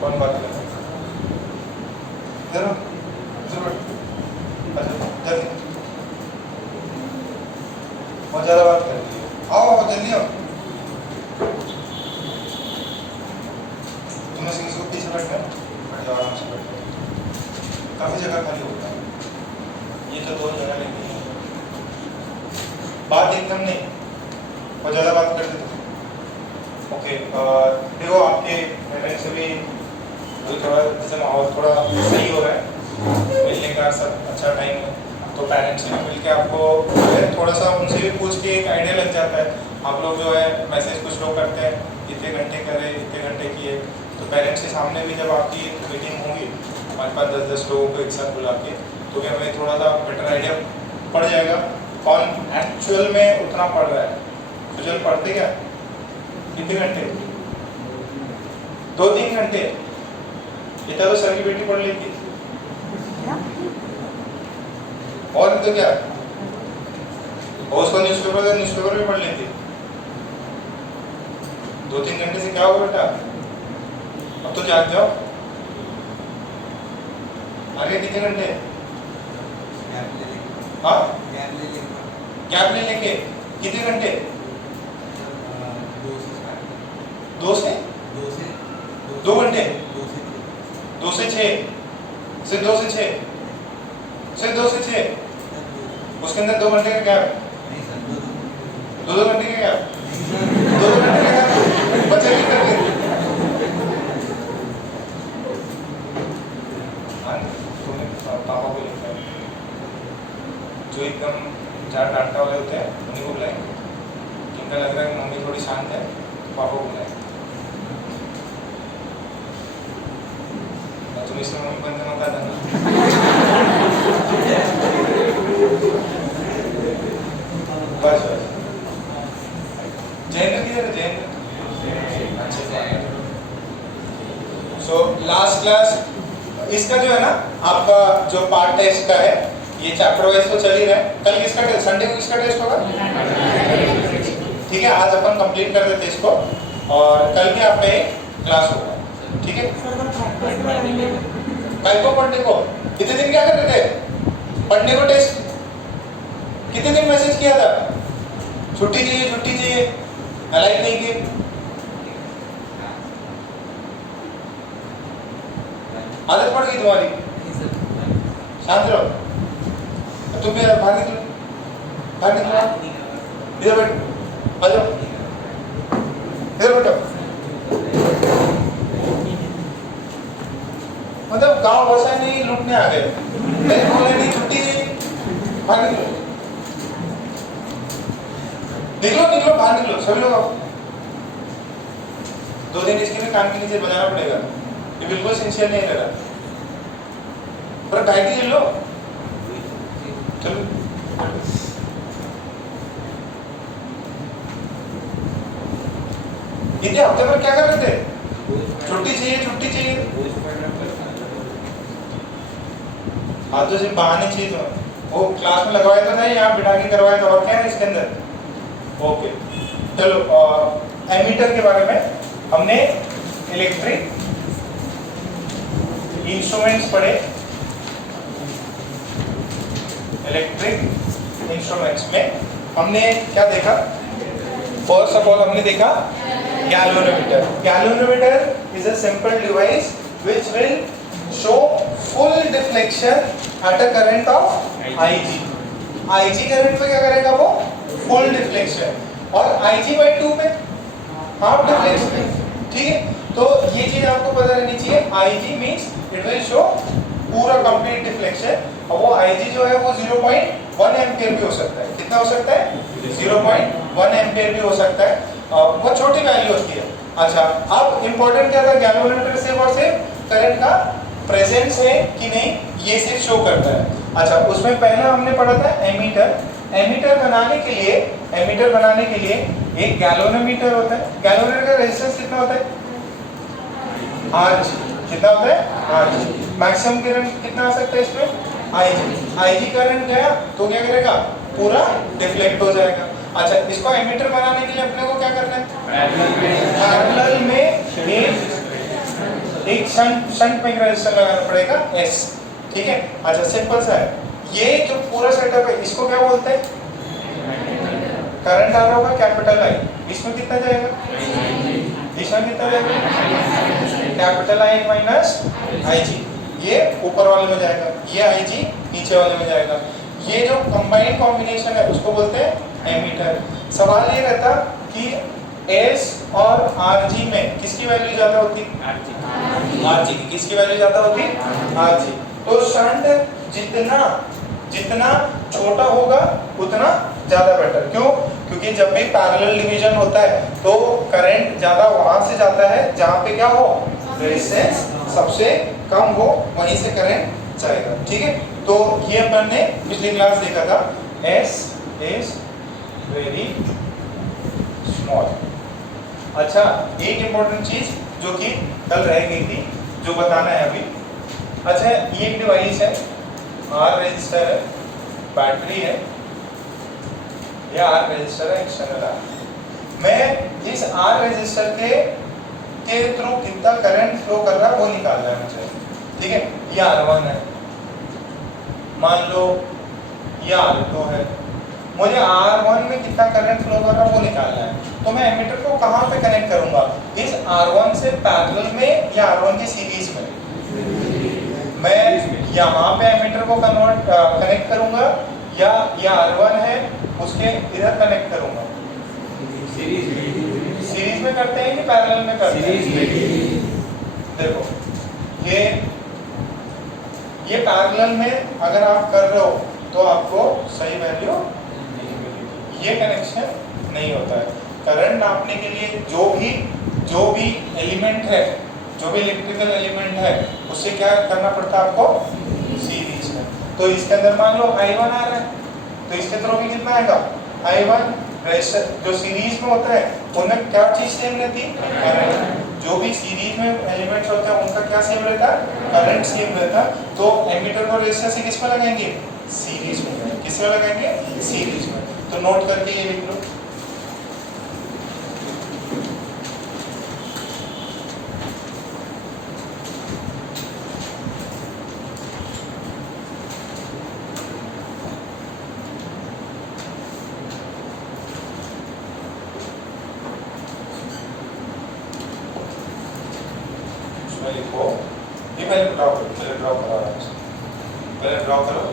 कौन बात कर रहा है? जरूर जरूर। अच्छा जल्दी, बहुत ज़्यादा बात कर रही है। आओ जल्दी आओ। तुमने से किसी को पीछे बैठना है? बैठ जाओ, आराम से बैठ जाओ, काफ़ी जगह खाली होता है। ये तो 2 जगह लेनी है। बात एकदम नहीं, बहुत ज़्यादा बात कर देते थे। ओके, देखो आपके पेरेंट्स से भी थोड़ा जैसे माहौल थोड़ा सही हो रहा है, मिलने का सब अच्छा टाइम है, तो पेरेंट्स से मिल के आपको जो है थोड़ा सा उनसे भी पूछ के एक आइडिया लग जाता है। आप लोग जो है मैसेज कुछ लोग करते हैं इतने घंटे करे, इतने घंटे किए, तो पेरेंट्स के सामने भी जब आपकी मीटिंग होगी 5-5, 10-10 लोगों को एक साथ बुला के, तो भी हमें थोड़ा सा बेटर आइडिया पड़ जाएगा कौन एक्चुअल में उतना पढ़ रहा है। सुजल पढ़ते क्या कितने घंटे? 2-3 घंटे। इतना तो सर की बेटी पढ़ लेगी, और तो क्या, और उसका न्यूज़पेपर भी पढ़ लेती। 2-3 घंटे से क्या होगा बेटा? अब तो जाग जाओ। आगे कितने घंटे? हाँ, गैप ले लेके कितने घंटे? 2 से 2 घंटे, 2 से 6, सिर्फ 2 से 6, सिर्फ 2 से 6, उसके अंदर 2 घंटे का गैप, 2 घंटे का गैप, 2 घंटे का गैप बचे नहीं करते। पापा को लिखा है, जो एकदम ज़्यादा डांटा वाले होते हैं उन्हीं को बुलाएंगे। जिनका लग रहा है कि मम्मी थोड़ी शांत है, तो पापा को बुलाएंगे। तुम इसमें मम्मी बनने मत आना। बस बस। जयेंद्र किधर है? जयेंद्र सो लास्ट क्लास इसका जो है ना, आपका जो पार्ट टेस्ट का है, ये चैप्टर वाइज तो चल ही रहा है। कल किसका टेस्ट, संडे को किसका टेस्ट होगा? ठीक है, आज अपन कंप्लीट कर देते इसको, और कल के आपका एक क्लास होगा। ठीक है, कल को पढ़ने को कितने दिन क्या कर रहे थे? पढ़ने को टेस्ट कितने दिन मैसेज किया था? छुट्टी चाहिए, छुट्टी चाहिए, अलाइक नहीं किए। आदत पड़ गई तुम्हारी, शांत रहो। तुम भी भाग निकलो, भाग निकलो, इधर बैठ, आ जाओ, इधर बैठो। मतलब गांव बसा नहीं, लूटने आ गए, बोले नहीं छुट्टी चाहिए, भाग निकलो, निकलो निकलो, बाहर निकलो सभी लोग। आओ, 2 दिन इसके भी कान के नीचे बजाना पड़ेगा, ये बिल्कुल सिंसियर नहीं लग रहा, पर गाइड ले लो। चलो इतने हफ्ते भर क्या कर रहे थे? छुट्टी चाहिए, छुट्टी चाहिए। आज तो सिर्फ बहाने चाहिए। तो वो क्लास में लगवाया तो नहीं, यहाँ बिठा के करवाया था, और क्या है इसके अंदर? ओके चलो, एमीटर के बारे में हमने इलेक्ट्रिक इंस्ट्रूमेंट्स पढ़े। इलेक्ट्रिक इंस्ट्रूमेंट्स में हमने क्या देखा? फर्स्ट ऑफ ऑल हमने देखा galvanometer. Galvanometer is a simple device which will show full deflection at a current of Ig। Ig current में क्या करेगा वो? फुल डिफ्लेक्शन, और Ig/2 में हाफ डिफ्लेक्शन। ठीक है, तो ये चीज आपको पता रहनी चाहिए। Ig means it will show पूरा कंप्लीट डिफ्लेक्शन, और वो Ig जो है वो 0.1 एम्पियर भी हो सकता है। कितना हो सकता है? 0.1 एम्पियर भी हो सकता है, वो छोटी वैल्यू होती है। अच्छा, अब इंपॉर्टेंट क्या था? गैल्वेनोमीटर सिर्फ और सिर्फ करंट का प्रेजेंस है कि नहीं ये सिर्फ शो करता है। अच्छा, उसमें पहला हमने पढ़ा था एमीटर। एमीटर बनाने के लिए एक गैल्वेनोमीटर होता है। गैल्वेनोमीटर का रेजिस्टेंस कितना होता है? Rg। कितना होता है? Rg। मैक्सिमम करंट कितना आ सकता है इसमें? Ig करंट गया तो क्या करेगा? पूरा डिफ्लेक्ट हो जाएगा। अच्छा, इसको एमीटर बनाने के लिए अपने को क्या करना है? पैरेलल में एक शंट में रेजिस्टर लगाना पड़ेगा S, ठीक है। अच्छा सिंपल सा है। ये जो पूरा सेटअप है इसको क्या बोलते हैं? करंट आ रहा होगा कैपिटल I, इसमें कितना जाएगा? इसमें कितना जाएगा? कैपिटल I माइनस IG, ये ऊपर वाले में जाएगा, ये IG नीचे वाले में जाएगा। ये जो कंबाइंड कॉम्बिनेशन है उसको बोलते हैं एमीटर। सवाल ये रहता कि S और RG में किसकी वैल्यू ज्यादा होती? RG की। किसकी वैल्यू ज्यादा होती? RG। तो शंट जितना जितना छोटा होगा उतना ज्यादा बेटर। क्यों? क्योंकि जब भी पैरेलल डिवीजन होता है तो करंट ज्यादा वहां से जाता है जहां पे क्या हो, रेजिस्टेंस सबसे कम हो, वहीं से करंट जाएगा, ठीक है। तो ये अपन ने पिछली क्लास देखा था, S इज वेरी स्मॉल। अच्छा एक इंपॉर्टेंट चीज जो कि कल रह गई थी, जो बताना है अभी। अच्छा ये एक डिवाइस है, R रजिस्टर है, बैटरी है, यह R रजिस्टर है, एक्सटर्नल R। मैं इस R रजिस्टर के थ्रू कितना करंट फ्लो कर रहा है वो निकालना है मुझे, ठीक है। ये R1 है, मान लो ये R2 है, मुझे R1 में कितना करंट फ्लो कर रहा है वो निकालना है। तो मैं एमीटर को कहाँ पे कनेक्ट करूंगा? इस R1 से पैरेलल में या R1 के सीरीज में? मैं यहाँ पे एमीटर को कनेक्ट करूंगा या ये R1 है उसके इधर कनेक्ट करूंगा? सीरीज में करते हैं कि पैरेलल में करते हैं? देखो ये पैरेलल में अगर आप कर रहे हो तो आपको सही वैल्यू नहीं मिलेगी, ये कनेक्शन नहीं होता है। करंट नापने के लिए जो भी एलिमेंट है, जो भी इलेक्ट्रिकल एलिमेंट है, उससे क्या करना पड़ता है आपको? सीरीज में। तो इसके अंदर मान लो I1 आ रहा है, तो इसके थ्रू भी कितना आएगा? I1। रेजिस्टर जो सीरीज में होता है उनमें क्या चीज सेम रहती है? करंट। जो भी सीरीज में एलिमेंट्स होते हैं उनका क्या सेम रहता है? करंट सेम रहता है। तो एमीटर को रेजिस्टर से किस में लगाएंगे? सीरीज में। किस में लगाएंगे? सीरीज में। तो नोट करके ये लिख लो। लिखो, ये पहले ड्रॉ करो, पहले ड्रॉ करो।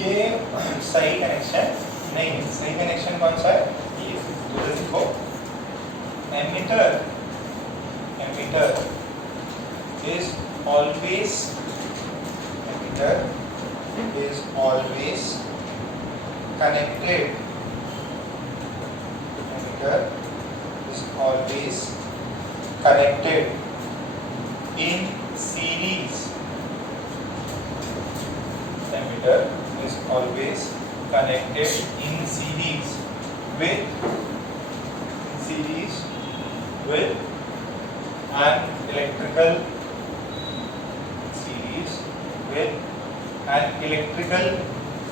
ये सही कनेक्शन नहीं है। सही कनेक्शन कौन सा है? ये तो देखो, ammeter is always connected. Emitter is always connected in series. Emitter is always connected in series with an electrical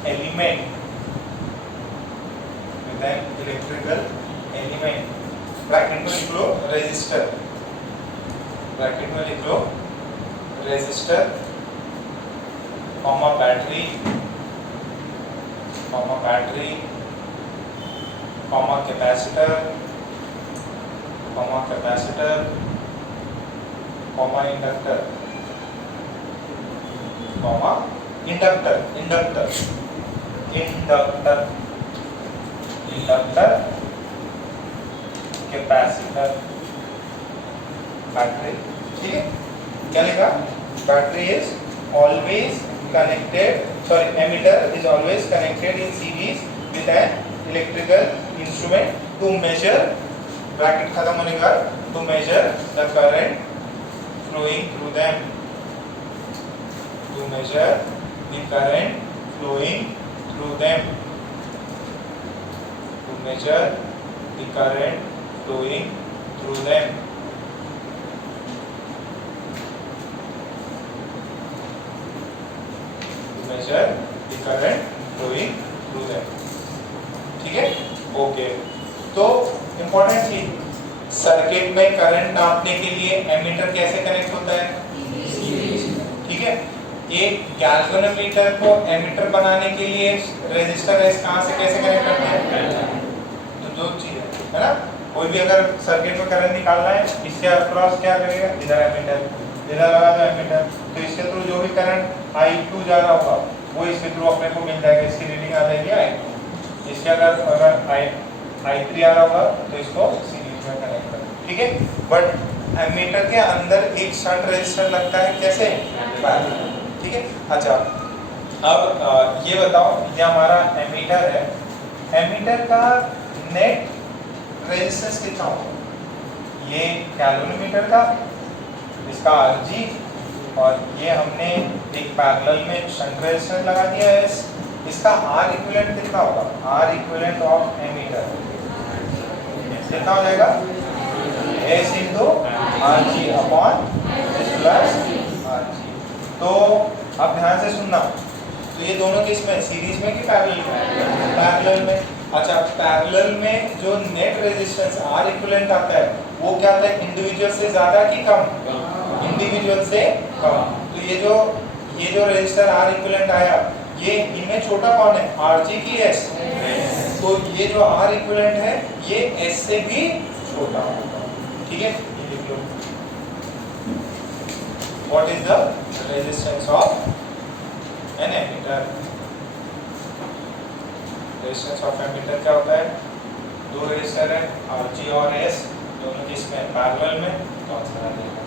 element. Bracket में लिख लो resistor, comma battery, comma capacitor, comma inductor. Comma inductor inductor inductor inductor capacitor battery. ठीक है, क्या लिखा? Battery is always connected, sorry ammeter is always connected in series with an electrical instrument to measure, bracket खत्म होने के बाद, to measure the current flowing through them, to measure the current flowing through them, to measure the current flowing through them, to measure the current flowing through them। ठीक है, okay. तो important चीज, circuit में current नापने के लिए ammeter कैसे connect होता है? ठीक है, एक गैल्वेनोमीटर को एमीटर बनाने के लिए रेजिस्टर है, कहां से कैसे कनेक्ट करते हैं? तो दो चीज है ना, कोई भी अगर सर्किट में करंट निकालना है, इसके अक्रॉस क्या करेगा? इधर एमीटर, इधर लगा दो एमीटर, तो इसके थ्रू जो भी करंट I2 जा रहा होगा वो इसके थ्रू अपने को मिल जाएगा, इसकी रीडिंग आ जाएगी I2। इसके अगर I3 आ रहा होगा तो इसको कनेक्ट कर, ठीक है। बट एमीटर के अंदर एक शंट रेजिस्टर लगता है, कैसे? ठीक है, अच्छा अब ये बताओ, ये हमारा एमीटर है, एमीटर का नेट रेजिस्टेंस कितना होगा? ये गैल्वेनोमीटर का, इसका Rg, और ये हमने एक पैरेलल में शंट रेजिस्टेंस लगा दिया है, इसका R इक्विवेलेंट कितना होगा? R इक्विवेलेंट ऑफ एमीटर कितना हो जाएगा? S into Rg upon S plus Rg। तो अब ध्यान से सुनना, तो ये दोनों किस में, सीरीज में कि पैरेलल में? पैरेलल में। अच्छा, पैरेलल में जो नेट रेजिस्टेंस R इक्विवेलेंट आता है वो क्या आता है? इंडिविजुअल से ज्यादा कि कम? इंडिविजुअल से कम। तो ये जो रेजिस्टर R इक्विवेलेंट आया, ये इनमें छोटा कौन है? Rg की S। तो ये जो R इक्विवेलेंट है ये S से भी छोटा होगा, ठीक है। ये लिख लो, what is the resistance of an ammeter? Resistance of ammeter क्या होता है? दो रेजिस्टर है Rg और S, दोनों किसमें? पैरेलल में, तो आंसर आ जाएगा।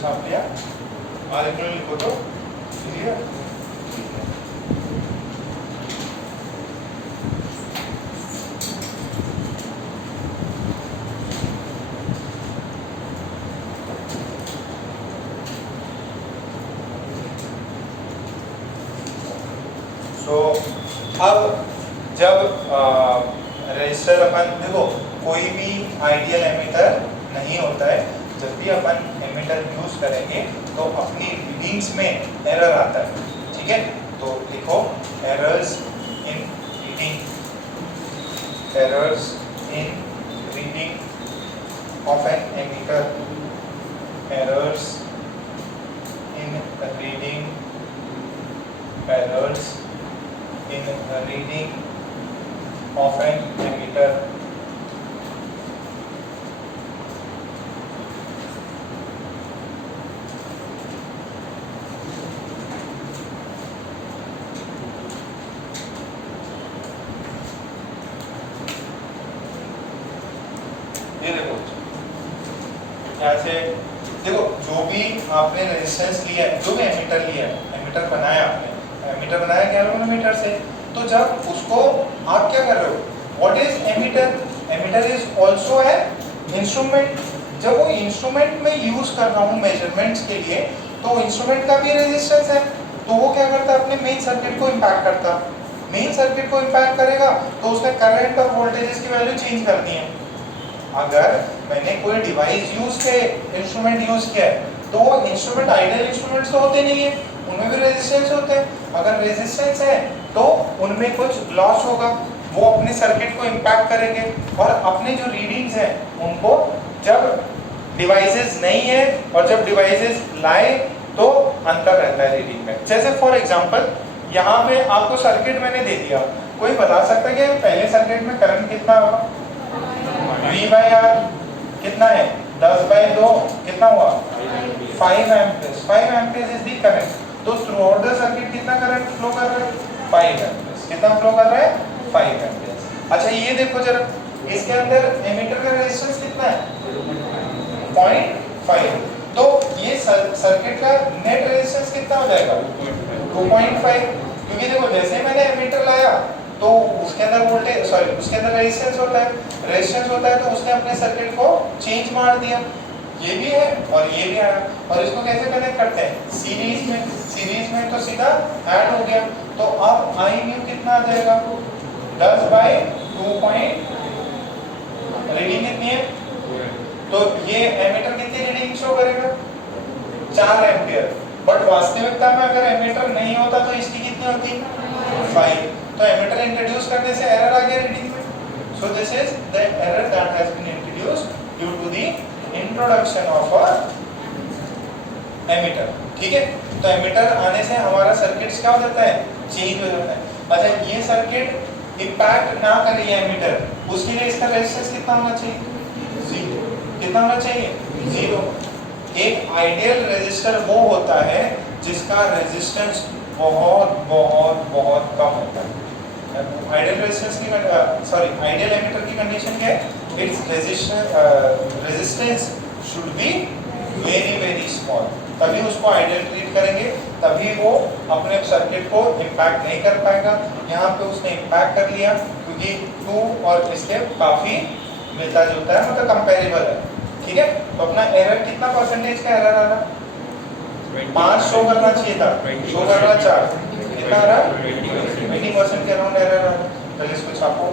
छाप लिया, R इक्वल लिखो तो क्लियर। तो अब जब रजिस्टर अपन, देखो कोई भी आइडियल एमीटर नहीं होता है, जब भी अपन एमीटर यूज करेंगे तो अपनी रीडिंग्स में एरर आता है, ठीक है। तो लिखो errors in reading, errors in reading of an ammeter, errors in reading, errors in reading of an ammeter. ये देखो, यहाँ से देखो, जो भी आपने रेजिस्टेंस लिया है, जो भी एमीटर लिया है, एमीटर बनाया आपने, एमीटर बनाया गैल्वेनोमीटर से, तो जब उसको आप क्या कर रहे हो? What is ammeter? Ammeter is also an instrument. जब वो इंस्ट्रूमेंट में यूज कर रहा हूँ मेजरमेंट्स के लिए, तो इंस्ट्रूमेंट का भी रेजिस्टेंस है, तो वो क्या करता है? अपने मेन सर्किट को इम्पैक्ट करता। मेन सर्किट को इम्पैक्ट करेगा तो उसने करंट और वोल्टेजेस की वैल्यू चेंज कर दी है। अगर मैंने कोई डिवाइस यूज किया, इंस्ट्रूमेंट यूज किया है, तो वो इंस्ट्रूमेंट आइडियल इंस्ट्रूमेंट्स तो होते नहीं है, उनमें भी रेजिस्टेंस होते हैं। अगर रेजिस्टेंस है तो उनमें कुछ लॉस होगा, वो अपने सर्किट को इम्पैक्ट करेंगे और अपने जो रीडिंग्स हैं उनको जब डिवाइसेस नहीं है और जब डिवाइसेस लाए तो अंतर रहता है रीडिंग में। जैसे फॉर एग्जांपल यहाँ पे आपको सर्किट मैंने दे दिया, कोई बता सकता है कि पहले सर्किट में करंट कितना होगा? V/R कितना है? 10/2 कितना हुआ? 5 amperes. 5 amperes is the current. तो थ्रू आउट द सर्किट कितना करंट फ्लो कर रहा है? 5 एम्पियर्स। कितना फ्लो कर रहा है? 5 एम्पियर्स। अच्छा ये देखो जरा, इसके अंदर एमीटर का रेजिस्टेंस कितना है? 0.5। तो ये सर्किट का नेट रेजिस्टेंस कितना हो जाएगा? 2.5। क्योंकि देखो जैसे मैंने एमीटर लाया तो उसके अंदर वोल्टेज सॉरी उसके अंदर रेजिस्टेंस होता है तो उसने अपने सर्किट को चेंज मार दिया। ये भी है और ये भी आया। और इसको कैसे कनेक्ट करते हैं? सीरीज में तो सीधा ऐड हो गया। तो अब आई न्यू कितना आ जाएगा? 10/2 रीडिंग कितनी है? तो ये एमीटर कितनी रीडिंग शो करेगा? 4 एम्पियर। बट वास्तविकता में अगर एमीटर नहीं होता तो इसकी कितनी होती? 5। तो एमीटर इंट्रोड्यूस करने से एरर आ गया रीडिंग में। So this is the error that has been introduced due to the introduction of a ammeter. ठीक है, तो एमीटर आने से हमारा सर्किट क्या हो जाता है? चेंज हो जाता है। अच्छा ये सर्किट इंपैक्ट ना करे ये एमीटर, उसके लिए इसका रेजिस्टेंस कितना होना चाहिए? 0। कितना होना चाहिए? 0। एक आइडियल रेजिस्टर वो होता है जिसका रेजिस्टेंस बहुत बहुत बहुत कम होता है। आइडियल रेजिस्टेंस की आइडियल एमीटर की कंडीशन क्या है? Its resistance should be very very small, तभी उसको आइडियल ट्रीट करेंगे, तभी वो अपने सर्किट को इम्पैक्ट नहीं कर पाएगा। यहाँ पे उसने इम्पैक्ट कर लिया क्योंकि 2 और इसके काफी मिलता जुलता है, मतलब कंपेरेबल है। ठीक है, तो अपना एरर कितना परसेंटेज का एरर आ रहा? 5 शो करना चाहिए था, शो कर रहा 4। कितना आ रहा? 20% के अराउंड एरर आ रहा है। पहले इसको छापो।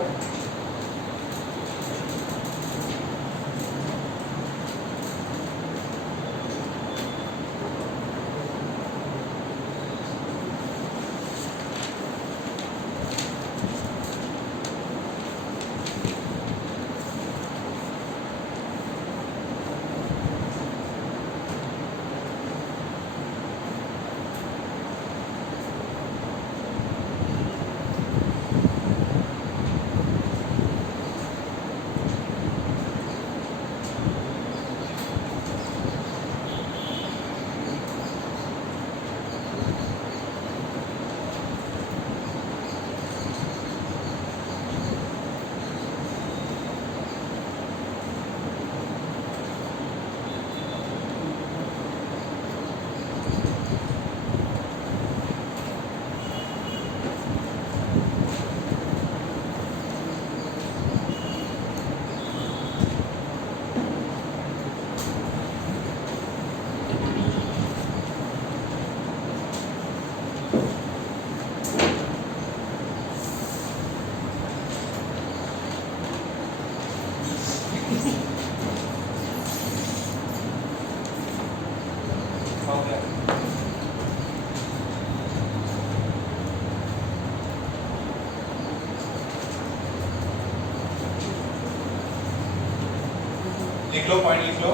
लिख लो, पॉइंट लिख लो।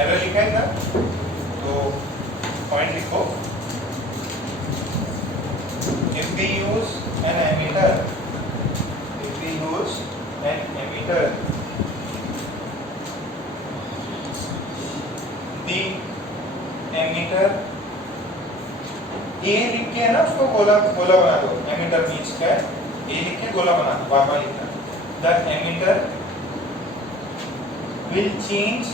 एरर लिखा है ना, तो पॉइंट लिखो। If we use an emitter, the emitter A लिख के है ना, उसको गोला गोला बना दो। एमीटर मीन्स क्या है? A लिख के गोला बना दो, बार बार लिखना। The emitter will change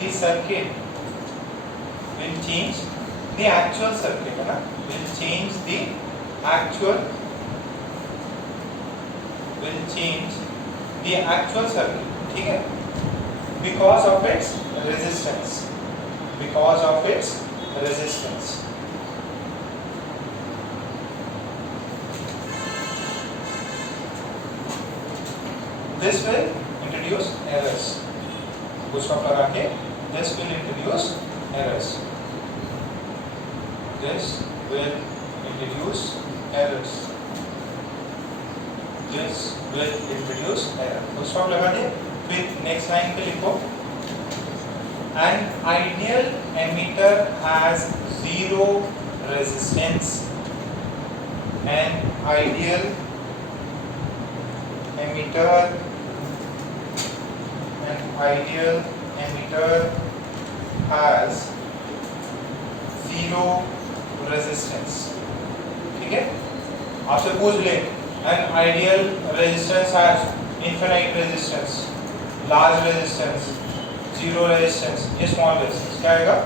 the circuit, will change the actual circuit, है ना, will change the actual circuit, ठीक है, because of its resistance, this will introduce errors. कुछ लगा के this will introduce errors. This will introduce errors. This will introduce error. तो stop लगा दे. फिर नेक्स्ट लाइन पे लिखो. An ideal emitter has zero resistance. An ideal emitter has zero resistance. ठीक है. आपसे पूछ ले an ideal resistance has infinite resistance, large resistance, zero resistance, ये small resistance क्या आएगा?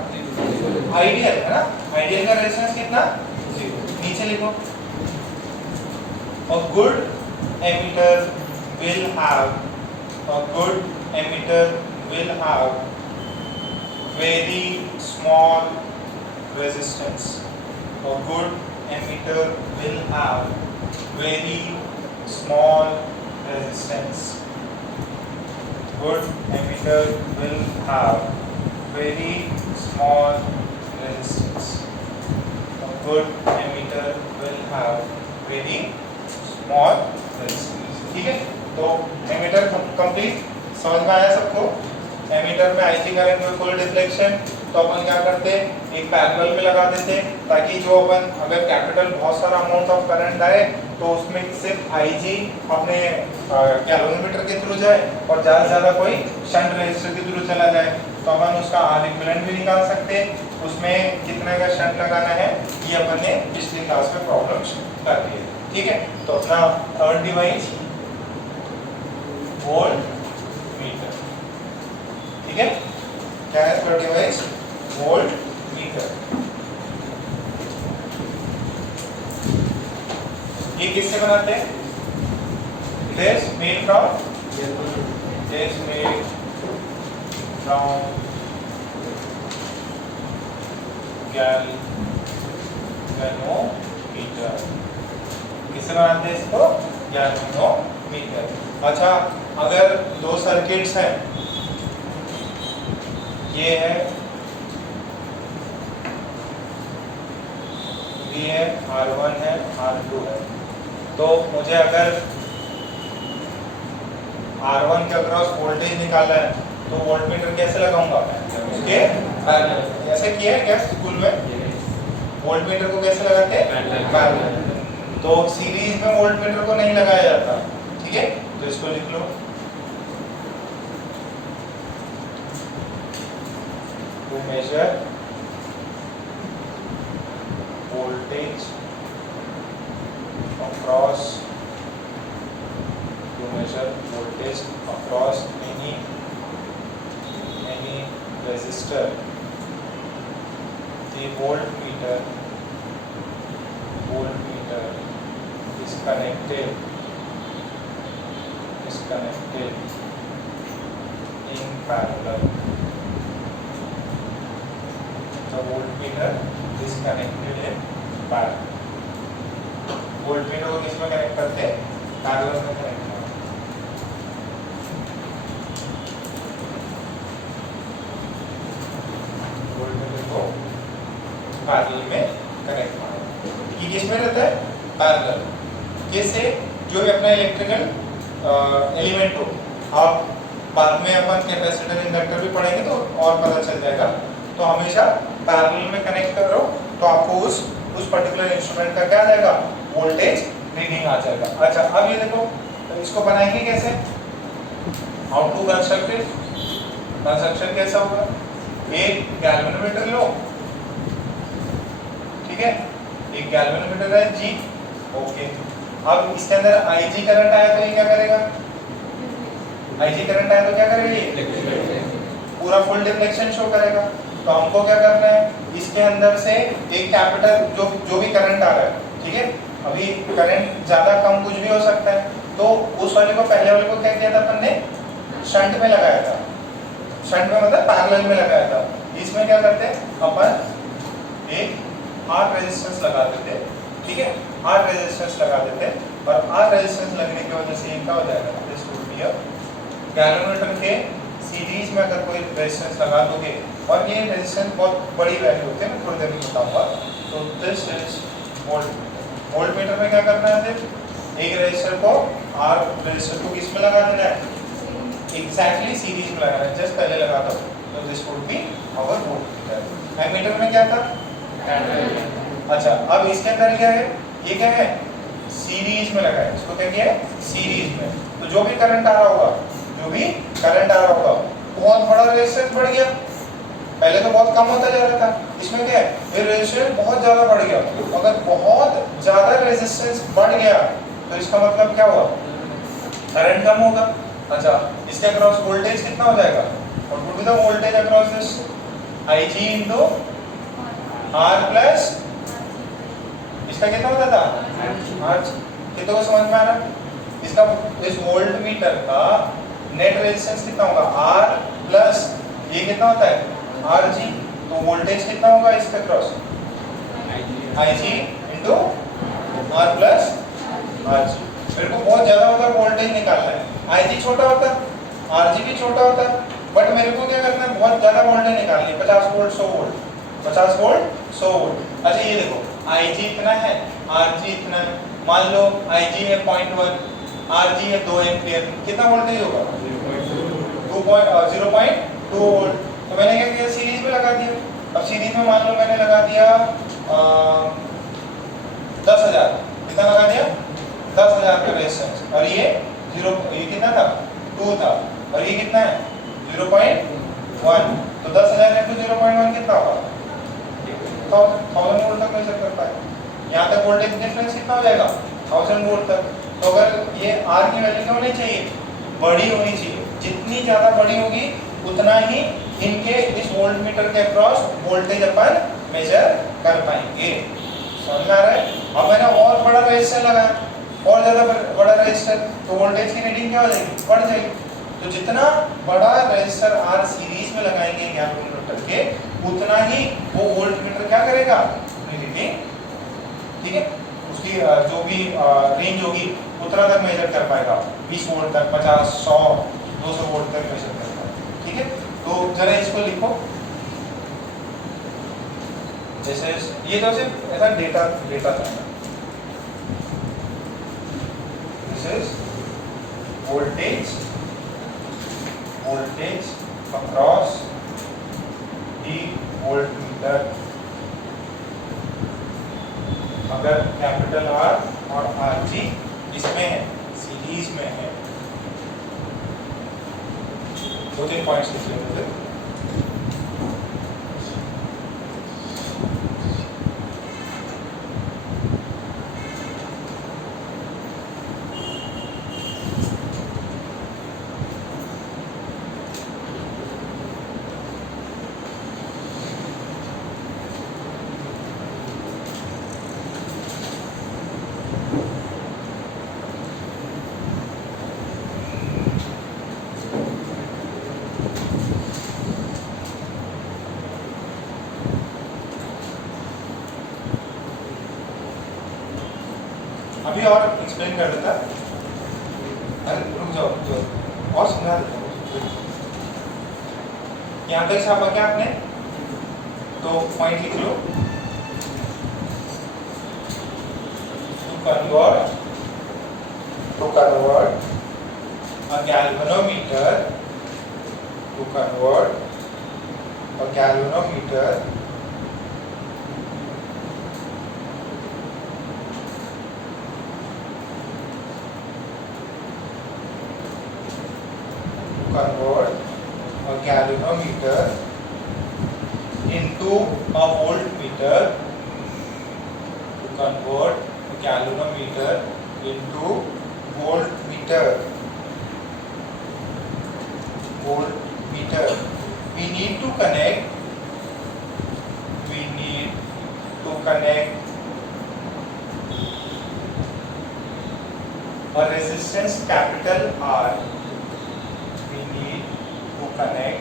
आइडियल है ना. आइडियल का रेजिस्टेंस कितना? जीरो. नीचे लिखो. A good emitter will have very small resistance. A good emitter will have very small resistance. Good emitter will have very small resistance. A good emitter will have very small resistance. ठीक है. तो ammeter complete समझ में आया सबको. Ammeter में IC current में full deflection. तो अपन क्या करते, एक पैरेलल में लगा देते ताकि जो अपन अगर कैपिटल बहुत सारा अमाउंट ऑफ करंट आए तो उसमें सिर्फ आईजी अपने गैल्वेनोमीटर के थ्रू जाए और ज़्यादा से ज़्यादा कोई शंट रेजिस्टर के थ्रू चला जाए. तो अपन उसका आर इक्विवेलेंट भी निकाल सकते. उसमें कितने का शंट लगाना है ये अपन ने पिछली क्लास में प्रॉब्लम कर दी है. ठीक है. तो अपना थर्ड डिवाइस वोल्ट मीटर. ठीक है. क्या है थर्ड डिवाइस? Volt meter. ये किससे बनाते हैं? It is made from galvanometer. किससे बनाते हैं इसको? गैल्वेनोमीटर. अच्छा, अगर दो सर्किट्स हैं, ये है R1 है, R2 है. तो मुझे अगर R1 के अक्रॉस वोल्टेज निकालना है तो वोल्टमीटर कैसे लगाऊंगा? उसके पैरेलल. ऐसे किया है क्या स्कूल में? वोल्टमीटर को कैसे लगाते हैं? पैरेलल. तो सीरीज में वोल्टमीटर को नहीं लगाया जाता. ठीक है. तो इसको लिख लो. To measure voltage across any resistor. The voltmeter is connected in parallel. The voltmeter is connected in parallel. Voltmeter को किस में कनेक्ट करते हैं? पैरेलल में कनेक्ट करते हैं. वोल्टमीटर को पैरेलल में कनेक्ट करते हैं. ये किस में रहता है? पैरेलल. जैसे जो भी अपना इलेक्ट्रिकल एलिमेंट हो, आप बाद में अपन कैपेसिटर इंडक्टर भी पढ़ेंगे तो और पता चल जाएगा. तो हमेशा पैरेलल में कनेक्ट करो तो आपको उस पर्टिकुलर इंस्ट्रूमेंट का क्या आएगा? वोल्टेज रीडिंग आ जाएगा. अच्छा, अब ये देखो, तो इसको बनाएंगे कैसे? हाउ टू कंस्ट्रक्शन कैसा होगा? एक गैल्वेनोमीटर लो. ठीक है. एक गैल्वेनोमीटर है जी. ओके. अब इसके अंदर आईजी करंट आया तो ये क्या करेगा? आईजी करंट आया तो क्या करेगा? ये पूरा फुल डिफ्लेक्शन शो करेगा. तो हमको क्या करना है? इसके अंदर से एक कैपिटल जो भी करंट आ रहा है, ठीक है, अभी करंट ज्यादा कम कुछ भी हो सकता है, तो उस वाले को पहले वाले को क्या किया था अपन ने? शंट में लगाया था. शंट में मतलब पैरेलल में लगाया था. इसमें क्या करते हैं अपन? एक आर रेजिस्टेंस लगा देते. ठीक है. आर रेजिस्टेंस लगा देते और आर रेजिस्टेंस लगने की वजह से क्या हो जाएगा? This would be a galvanometer के सीरीज में अगर कोई रेजिस्टेंस लगा दोगे और ये रेजिस्टेंस बहुत बड़ी वैल्यू होती है, मैं थोड़ी देर में बताऊंगा। तो this is volt meter. Volt meter में क्या करना है, सिर्फ एक रेजिस्टर को आर रेजिस्टर को किस में लगा देना है, एग्जैक्टली सीरीज में लगाना है। जस्ट पहले लगा दो तो this would be our voltmeter. Ammeter में क्या था, अच्छा अब इसके अंदर क्या है, ये क्या है, सीरीज में लगा है, इसको क्या किया है, सीरीज में। तो जो भी करंट आ रहा होगा, जो भी करंट आ रहा होगा, बहुत बड़ा रेजिस्टेंस बढ़ गया, पहले तो बहुत कम होता जा रहा था, इसमें क्या है, ये रेजिस्टेंस बहुत ज्यादा बढ़ गया। अगर बहुत ज्यादा रेजिस्टेंस बढ़ गया तो इसका मतलब क्या हुआ, करंट कम होगा। अच्छा इसके अक्रॉस वोल्टेज कितना हो जाएगा, और would be the voltage across this Ig into R plus इसका कितना होता था, R। कितना को समझ में आ रहा, इसका इस वोल्ट मीटर का नेट रेजिस्टेंस कितना होगा, R प्लस ये कितना होता है, Rg। तो वोल्टेज कितना होगा इसके across, Ig into R plus Rg। मेरे को बहुत ज्यादा होता वोल्टेज निकालना है, Ig छोटा होता, Rg भी छोटा होता, बट मेरे को क्या करना है, बहुत ज्यादा वोल्टेज निकालनी है, 50 वोल्ट 100 वोल्ट, 50 वोल्ट 100 वोल्ट। अच्छा ये देखो Ig इतना है, Rg इतना है, मान लो Ig है 0.1, Rg है 2 एम्पियर, कितना वोल्टेज होगा, 0.2 वोल्ट। तो मैंने क्या किया, सीरीज में लगा दिया। अब सीरीज में मान लो मैंने लगा दिया 10,000, कितना लगा दिया, 10,000 का रेजिस्टेंस, और ये ये कितना था, 2 था, और ये कितना है 0.1। तो 10,000 इंटू 0.1 कितना होगा, 1000 वोल्ट तक मेजर कर पाए। यहाँ तक वोल्टेज डिफरेंस कितना हो जाएगा, 1000 वोल्ट तक। तो अगर ये R की वैल्यू क्या होनी चाहिए, बड़ी होनी चाहिए, जितनी ज्यादा बड़ी होगी उतना ही इनके इस वोल्ट मीटर के अक्रॉस वोल्टेज अपन मेजर कर पाएंगे। समझ में आ रहा है। अब मैंने और बड़ा रेजिस्टर लगाया, और ज्यादा बड़ा रेजिस्टर, तो वोल्टेज की रीडिंग क्या हो जाएगी, बढ़ जाएगी। तो जितना बड़ा रेजिस्टर R सीरीज में लगाएंगे गैल्वेनोमीटर के, उतना ही वो वोल्ट मीटर क्या करेगा, अपनी रीडिंग, ठीक है, उसकी जो भी रेंज होगी उतना तक मेजर कर पाएगा, 20 वोल्ट तक, 50, 100, 200 वोल्ट तक मेजर कर पाएगा। ठीक है, तो जरा इसको लिखो। जैसे ये तो सिर्फ ऐसा डेटा था। This is voltage across the voltmeter। अगर कैपिटल R और Rg इसमें है, सीरीज में है, 2-3 पॉइंट्स लिख लेते हैं। अभी और एक्सप्लेन कर देता, अरे रुक जाओ और समझा देता। यहाँ तक छापा क्या आपने, तो पॉइंट लिख लो। To convert a galvanometer into a voltmeter, to convert a galvanometer into voltmeter, we need to connect a resistance capital R. We need to connect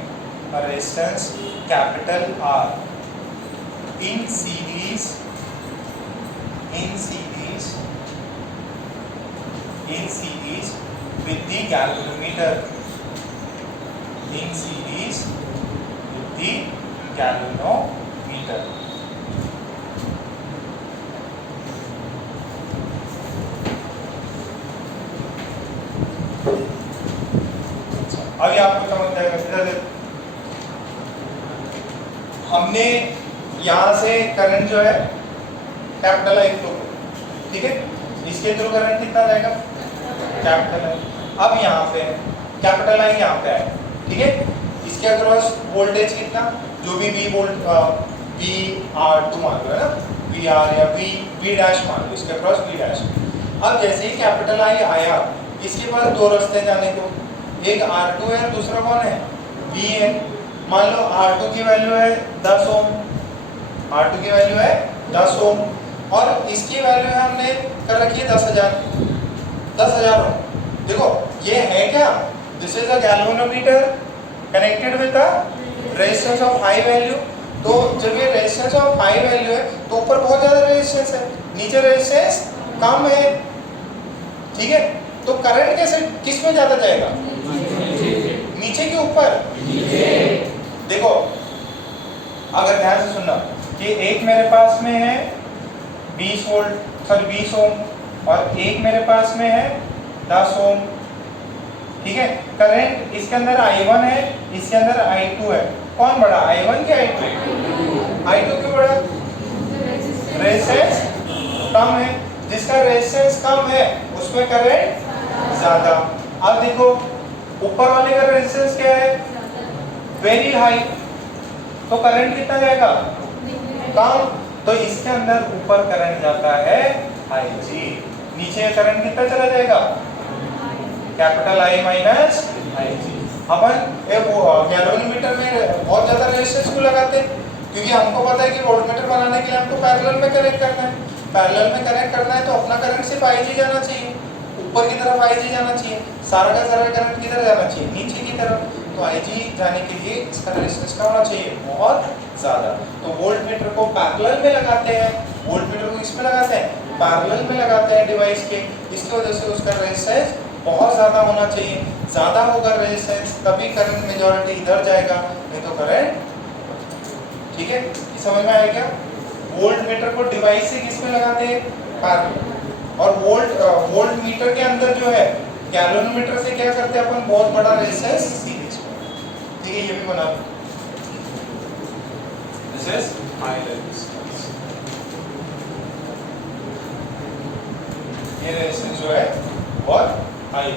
a resistance capital R in series with the galvanometer, in series with the galvanometer. अभी आपको समझ जाएगा। इधर हमने यहां से current जो है कैपिटल आई फ्लो, ठीक है, इसके थ्रू करंट कितना जाएगा, कैपिटल आई। अब यहाँ पे कैपिटल आई यहाँ पे है, ठीक है, इसके अक्रॉस वोल्टेज कितना, जो भी V volt V R two मान लो, है ना, वी आर या वी डैश मान लो, इसके अक्रॉस वी डैश। अब जैसे ही कैपिटल आई आया, इसके बाद दो रास्ते जाने को, एक R2 है, दूसरा कौन है, V है। मान लो R2 की वैल्यू है 10 ओम, R2 की वैल्यू है 10 ओम और इसकी वैल्यू है हमने कर रखी है 10,000 ओम। देखो ये है क्या, this is a galvanometer connected with the resistance of high value. तो जब ये रेजिस्टेंस ऑफ हाई वैल्यू है तो ऊपर बहुत ज्यादा रेजिस्टेंस है, नीचे रेजिस्टेंस कम है, ठीक है। तो करंट कैसे किस में ज्यादा जाएगा, नीचे के ऊपर। देखो अगर ध्यान से सुनना कि एक मेरे पास में है 20 वोल्ट सॉरी 20 ओम और एक मेरे पास में है 10 ओम, ठीक है। करंट इसके अंदर I1 है, इसके अंदर I2 है, कौन बड़ा, I1 के I2? I2 क्यों बड़ा, रेजिस्टेंस कम है, जिसका रेजिस्टेंस कम है उसमें करंट ज्यादा। अब देखो ऊपर वाले का रेजिस्टेंस क्या है, वेरी हाई, तो करंट कितना जाएगा, कम, तो इसके अंदर ऊपर करंट जाता है IG, नीचे करंट कितना चला जाएगा, capital I minus IG। Upon galvanometer में बहुत ज्यादा रेजिस्टेंस क्यों लगाते हैं, क्योंकि हमको पता है कि वोल्टमीटर बनाने के लिए हमको पैरेलल में कनेक्ट करना है, पैरेलल में कनेक्ट करना है तो अपना करंट सिर्फ IG जाना चाहिए, ऊपर की तरफ IG जाना चाहिए, सारा का सारा करंट किधर जाना चाहिए, नीचे की तरफ। तो IG जाने के लिए इसका रेजिस्टेंस क्या होना चाहिए, बहुत ज्यादा। तो वोल्टमीटर को पैरेलल में लगाते हैं, वोल्टमीटर को इसमें लगाते हैं, पैरेलल में लगाते हैं डिवाइस के, इसकी वजह से उसका रेजिस्टेंस बहुत ज्यादा होना चाहिए। ज्यादा होगा रेजिस्टेंस तभी करंट मेजॉरिटी इधर जाएगा, नहीं तो करंट, ठीक है। समझ में आया क्या, वोल्टमीटर को डिवाइस से किस में लगाते हैं, पैरेलल। और वोल्ट मीटर के अंदर जो है गैल्वेनोमीटर से क्या करते हैं अपन, बहुत बड़ा रेजिस्टेंस सीरीज, ठीक है, ये भी बना, दिस इज हाई रेजिस्टेंस, ये रेजिस्टेंस जो है बहुत हाई।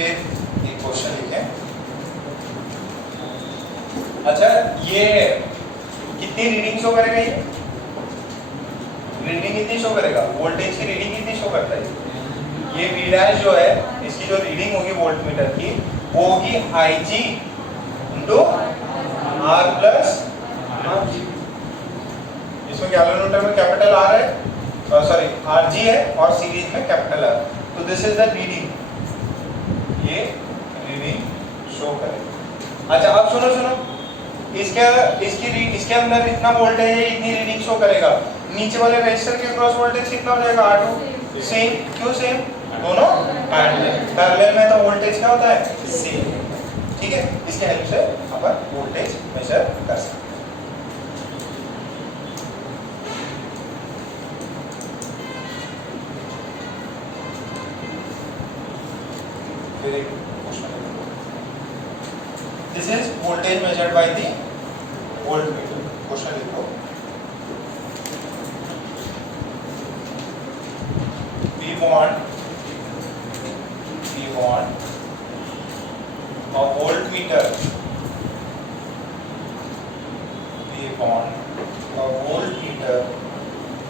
एक क्वेश्चन लिखें, अच्छा ये कितनी रीडिंग शो करेगा, ये रीडिंग कितनी शो करेगा, वोल्टेज की रीडिंग कितनी शो करता है, ये V डैश जो है इसकी जो रीडिंग होगी वोल्टमीटर की वो होगी IG into R plus RG। इसमें गैल्वेनोमीटर में कैपिटल R है, सॉरी RG है और सीरीज में कैपिटल R, तो दिस इज द रीडिंग, ये रीडिंग शो करेगा। अच्छा अब सुनो इसके अंदर इतना वोल्टेज है, इतनी रीडिंग शो करेगा, नीचे वाले रेजिस्टर के क्रॉस वोल्टेज कितना हो जाएगा, R2 सेम, क्यों सेम, दोनों पैरेलल में, तो वोल्टेज क्या होता है, सेम, ठीक है। इसके हेल्प से अपन वोल्टेज मेजर कर सकते हैं। This is voltage measured by the voltmeter. Question लिखो, we want a voltmeter,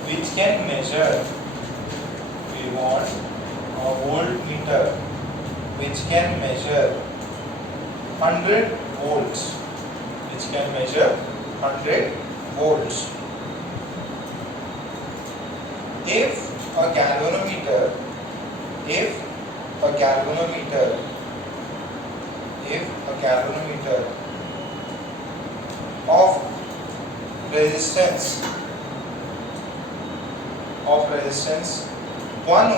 which can measure, we want a voltmeter which can measure 100 volts, which can measure 100 volts. If a galvanometer of resistance 1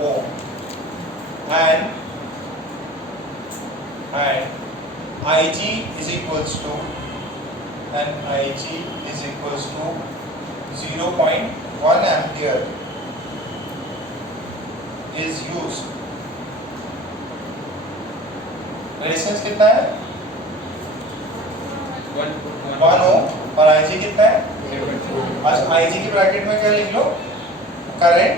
ohm and Ig is equals to 0.1 ampere is used. Resistance कितना है 1 ओम और Ig कितना है। अच्छा Ig की bracket में क्या लिख लो, current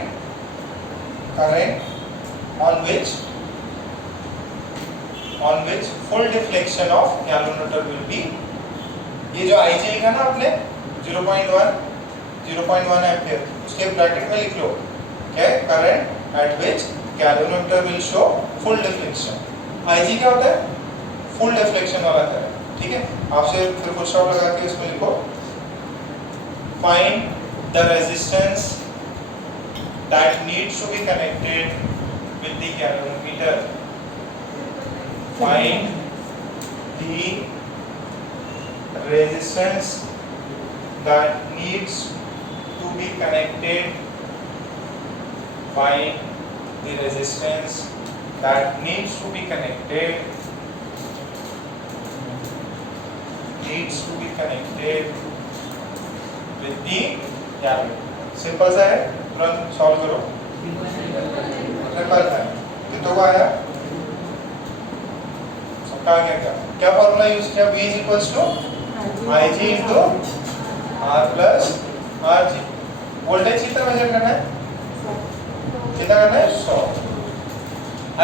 on which full deflection of galvanometer will be। ये जो Ig लिखा ना आपने 0.1 एम्पियर, उसके ब्रैकेट में लिख लो क्या है, current at which galvanometer will show full deflection। Ig क्या होता है, फुल डिफ्लेक्शन वाला करंट। ठीक है, आपसे फिर कुछ शब्द लगा के इसमें लिखो, find the resistance that needs to be connected with the galvanometer, find the resistance that needs to be connected, find the resistance that needs to be connected with the galvanometer। Simple सा है, तुरंत solve करो। Simple है, कितनों को आया, सबका आ गया। क्या फॉर्मूला यूज किया, V is equals to Ig into R plus Rg। Voltage कितना मेजर करना है, कितना करना है 100।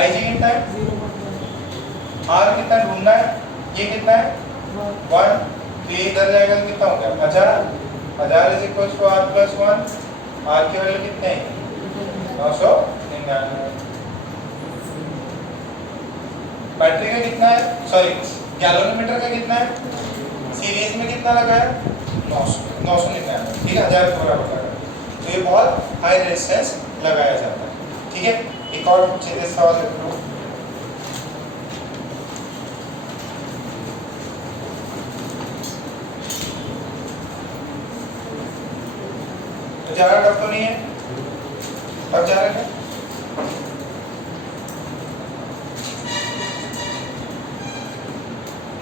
Ig कितना है, R कितना ढूंढना है, ये कितना है 1, तो ये इधर जाएगा तो कितना हो गया 1000 is equals to R plus 1। R की वैल्यू कितने है 999। बैटरी का कितना है, सॉरी गैल्वेनोमीटर का कितना है, सीरीज में कितना लगा है 999। ठीक है, 1000 पूरा बताया, तो ये बहुत हाई रेजिस्टेंस लगाया जाता है। ठीक है, एक और सीधे सवाल लिख लो, ज़्यादा टफ तो नहीं है, अब जा रहा है।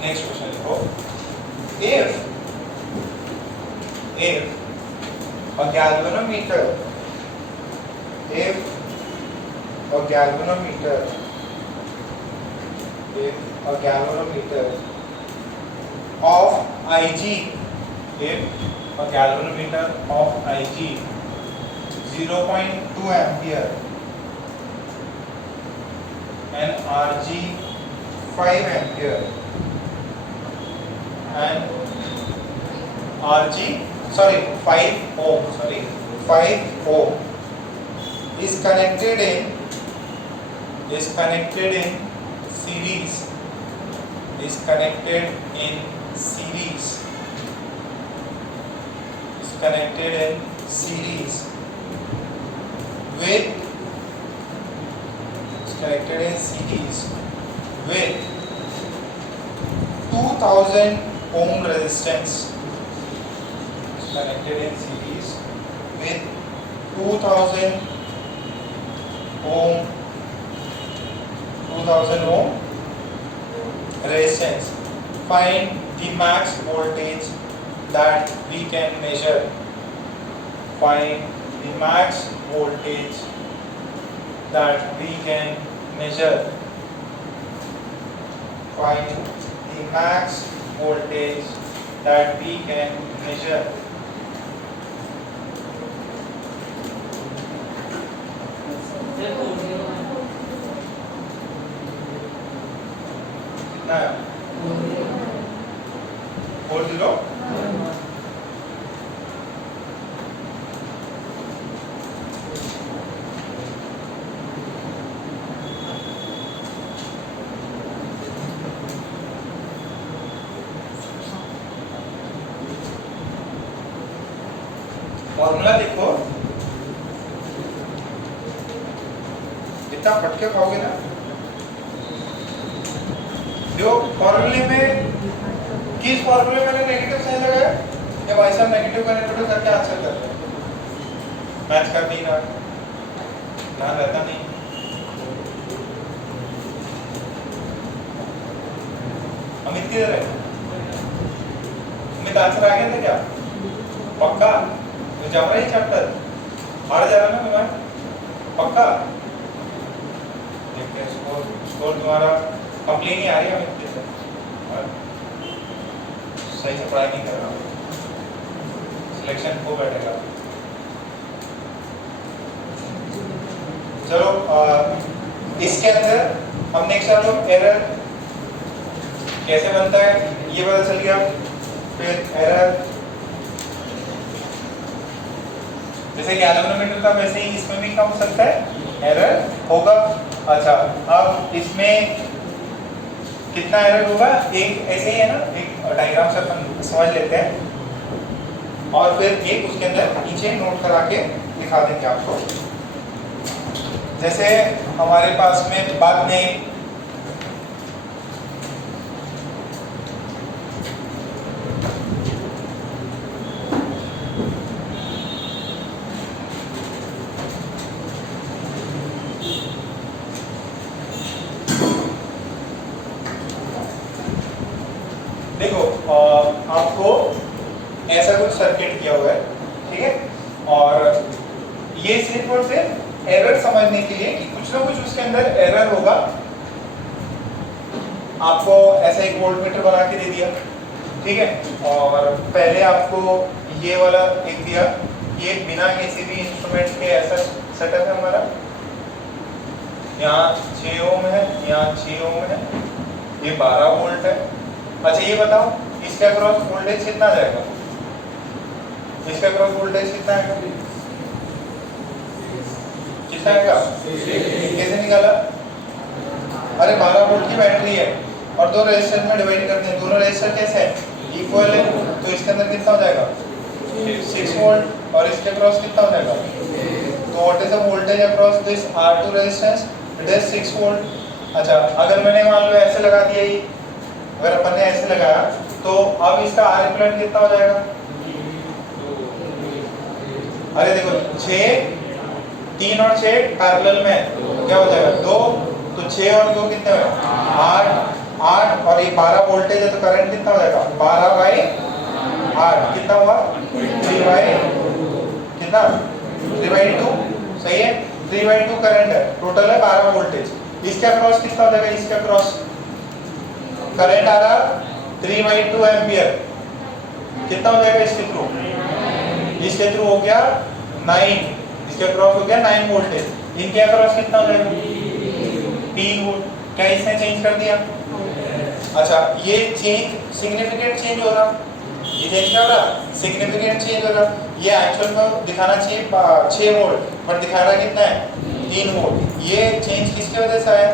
नेक्स्ट क्वेश्चन लिखो, if a galvanometer of Ig, 0.2 ampere and Rg 5 ampere and 5 ohm is connected in series with 2000 ohm resistance, connected in series with 2000 ohm resistance. Find the max voltage that we can measure. Find the max voltage that we can measure find the max voltage that we can measure. कितना है? 40? Formula देखो, जितना फटके खाओगे ना, जो फॉर्मूले में किस फॉर्मूले में नेगेटिव साइन लगाया या भाई साहब नेगेटिव का नेगेटिव करके आंसर कर रहे हैं, मैच कर नहीं रहा, ध्यान रहता नहीं। अमित किधर है? अमित आंसर आ गया था क्या? पक्का? तो जम रहा है चैप्टर, हार जा रहा ना मैं, पक्का? देखते हैं स्कोर, स्कोर तुम्हारा कंप्लेन ही आ रही है अमित के साथ, सही से पढ़ाई नहीं कर रहा, सिलेक्शन को बैठेगा। चलो इसके अंदर हम नेक्स्ट आ लो, एरर कैसे बनता है ये पता चल गया। फिर एरर जैसे गैल्वेनोमीटर था वैसे ही इसमें भी क्या हो सकता है, एरर होगा। अच्छा, अब इसमें कितना एरर होगा, एक ऐसे ही है ना, एक डायग्राम से अपन समझ लेते हैं और फिर एक उसके अंदर नीचे नोट करा के दिखा देंगे आपको। जैसे हमारे पास में बाद में देखो आपको ऐसा कुछ सर्किट किया हुआ है, ठीक है, और ये सिर्फ और सिर्फ एरर समझने के लिए कि कुछ ना कुछ उसके अंदर एरर होगा। आपको ऐसा एक वोल्टमीटर बना के दे दिया, ठीक है, और पहले आपको ये वाला एक दिया, ये बिना किसी भी इंस्ट्रूमेंट के ऐसा सेटअप है हमारा, यहाँ 6 ओम है, यहाँ 6 ओम है, ये 12 वोल्ट है। अच्छा ये बताओ इसके अक्रॉस वोल्टेज कितना जाएगा, इसके अक्रॉस वोल्टेज कितना आएगा, कितना आएगा, कैसे निकाला? अरे 12 वोल्ट की बैटरी है और दो रेजिस्टर में डिवाइड करते हैं, दोनों रेजिस्टर कैसे हैं, इक्वल है, तो इसके अंदर कितना हो जाएगा 6 वोल्ट और इसके अक्रॉस कितना हो जाएगा। तो what is the voltage across this R2 resistance, it is 6 volt. अच्छा अगर मैंने मान लो ऐसे लगा दिया, ये अगर अपन ने ऐसे लगाया तो अब इसका R इक्विवेलेंट कितना हो जाएगा, अरे देखो 6, 3 और 6 पैरेलल में तो क्या हो जाएगा 2, तो 6 और 2 कितने हुए 8 और ये 12 वोल्टेज है तो करंट कितना हो जाएगा 12/8 कितना हुआ 3/2, सही है, 3/2 करंट है, टोटल है 12 वोल्टेज। इसके अक्रॉस कितना हो जाएगा, इसके अक्रॉस करंट आ रहा 3/2 एम्पियर, कितना हो जाएगा इसके थ्रू, इसके थ्रू हो गया 9, इसके अक्रॉस हो गया 9 वोल्टेज, इनके अक्रॉस कितना हो जाएगा 3 वोल्ट। क्या इसने चेंज कर दिया? अच्छा ये चेंज सिग्निफिकेंट चेंज हो रहा, ये चेंज क्या हो रहा, सिग्निफिकेंट चेंज हो रहा। ये एक्चुअल में दिखाना चाहिए 6 वोल्ट बट दिखा रहा कितना है 3 वोल्ट। ये चेंज किसकी वजह से आया,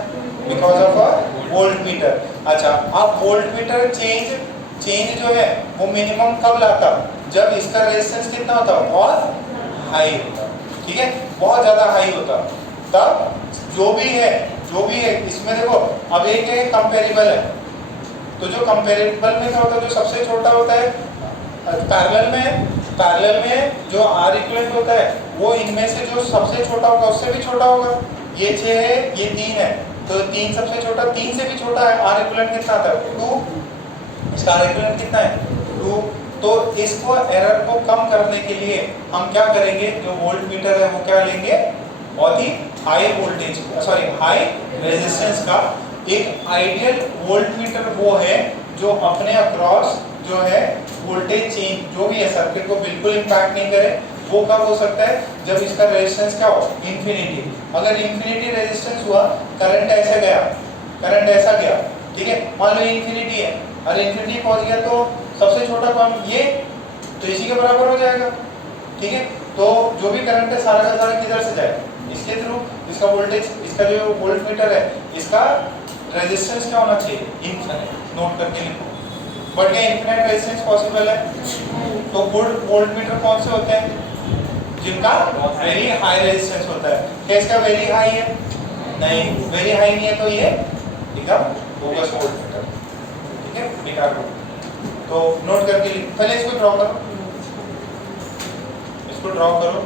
बिकॉज ऑफ अ वोल्टमीटर। अच्छा अब वोल्टमीटर चेंज जो है वो मिनिमम कब लाता, जब इसका रेजिस्टेंस कितना होता, बहुत हाई होता, ठीक है, बहुत ज्यादा हाई होता, तब जो भी है इसमें देखो अब एक है कंपेरेबल है, तो जो कंपेरेबल में क्या होता है, जो सबसे छोटा होता है पैरेलल में जो R इक्विवेलेंट होता है वो इनमें से जो सबसे छोटा होगा उससे भी छोटा होगा। ये 6 है, ये 3 है, तो 3 सबसे छोटा, 3 से भी छोटा है, R इक्विवेलेंट कितना आता है 2, इसका R इक्विवेलेंट कितना है 2। तो इसको एरर को कम करने के लिए हम क्या करेंगे, जो वोल्टमीटर है वो क्या लेंगे, बहुत ही हाई वोल्टेज हाई रेजिस्टेंस का एक आइडियल वोल्टमीटर वो है जो अपने अक्रॉस जो है वोल्टेज चेंज जो भी है सर्किट को बिल्कुल इंपैक्ट नहीं करे। वो कब हो सकता है? जब इसका रेजिस्टेंस क्या हो? इंफिनिटी। अगर इंफिनिटी रेजिस्टेंस हुआ, करंट ऐसे गया, करंट ऐसा गया, ठीक है, मान लो इंफिनिटी है और इंफिनिटी पहुंच गया तो सबसे छोटा कौन? ये, तो इसी के बराबर हो जाएगा, ठीक है। तो जो भी करंट है सारा का सारा किधर से जाएगा? इसके थ्रू। इसका वोल्टेज, इसका जो वोल्टमीटर है इसका रेजिस्टेंस क्या होना चाहिए? इनफिनिट। नोट करके लिखो। बट क्या इनफिनिट रेजिस्टेंस पॉसिबल है? तो गुड वोल्टमीटर कौन से होते हैं? जिनका वेरी हाई रेजिस्टेंस होता है। क्या इसका वेरी हाई है? नहीं, वेरी हाई नहीं है तो ये एकदम बोगस वोल्टमीटर, ठीक है, बेकार हो। तो नोट करके लिखो। पहले इसको ड्रॉ करो, इसको ड्रॉ करो।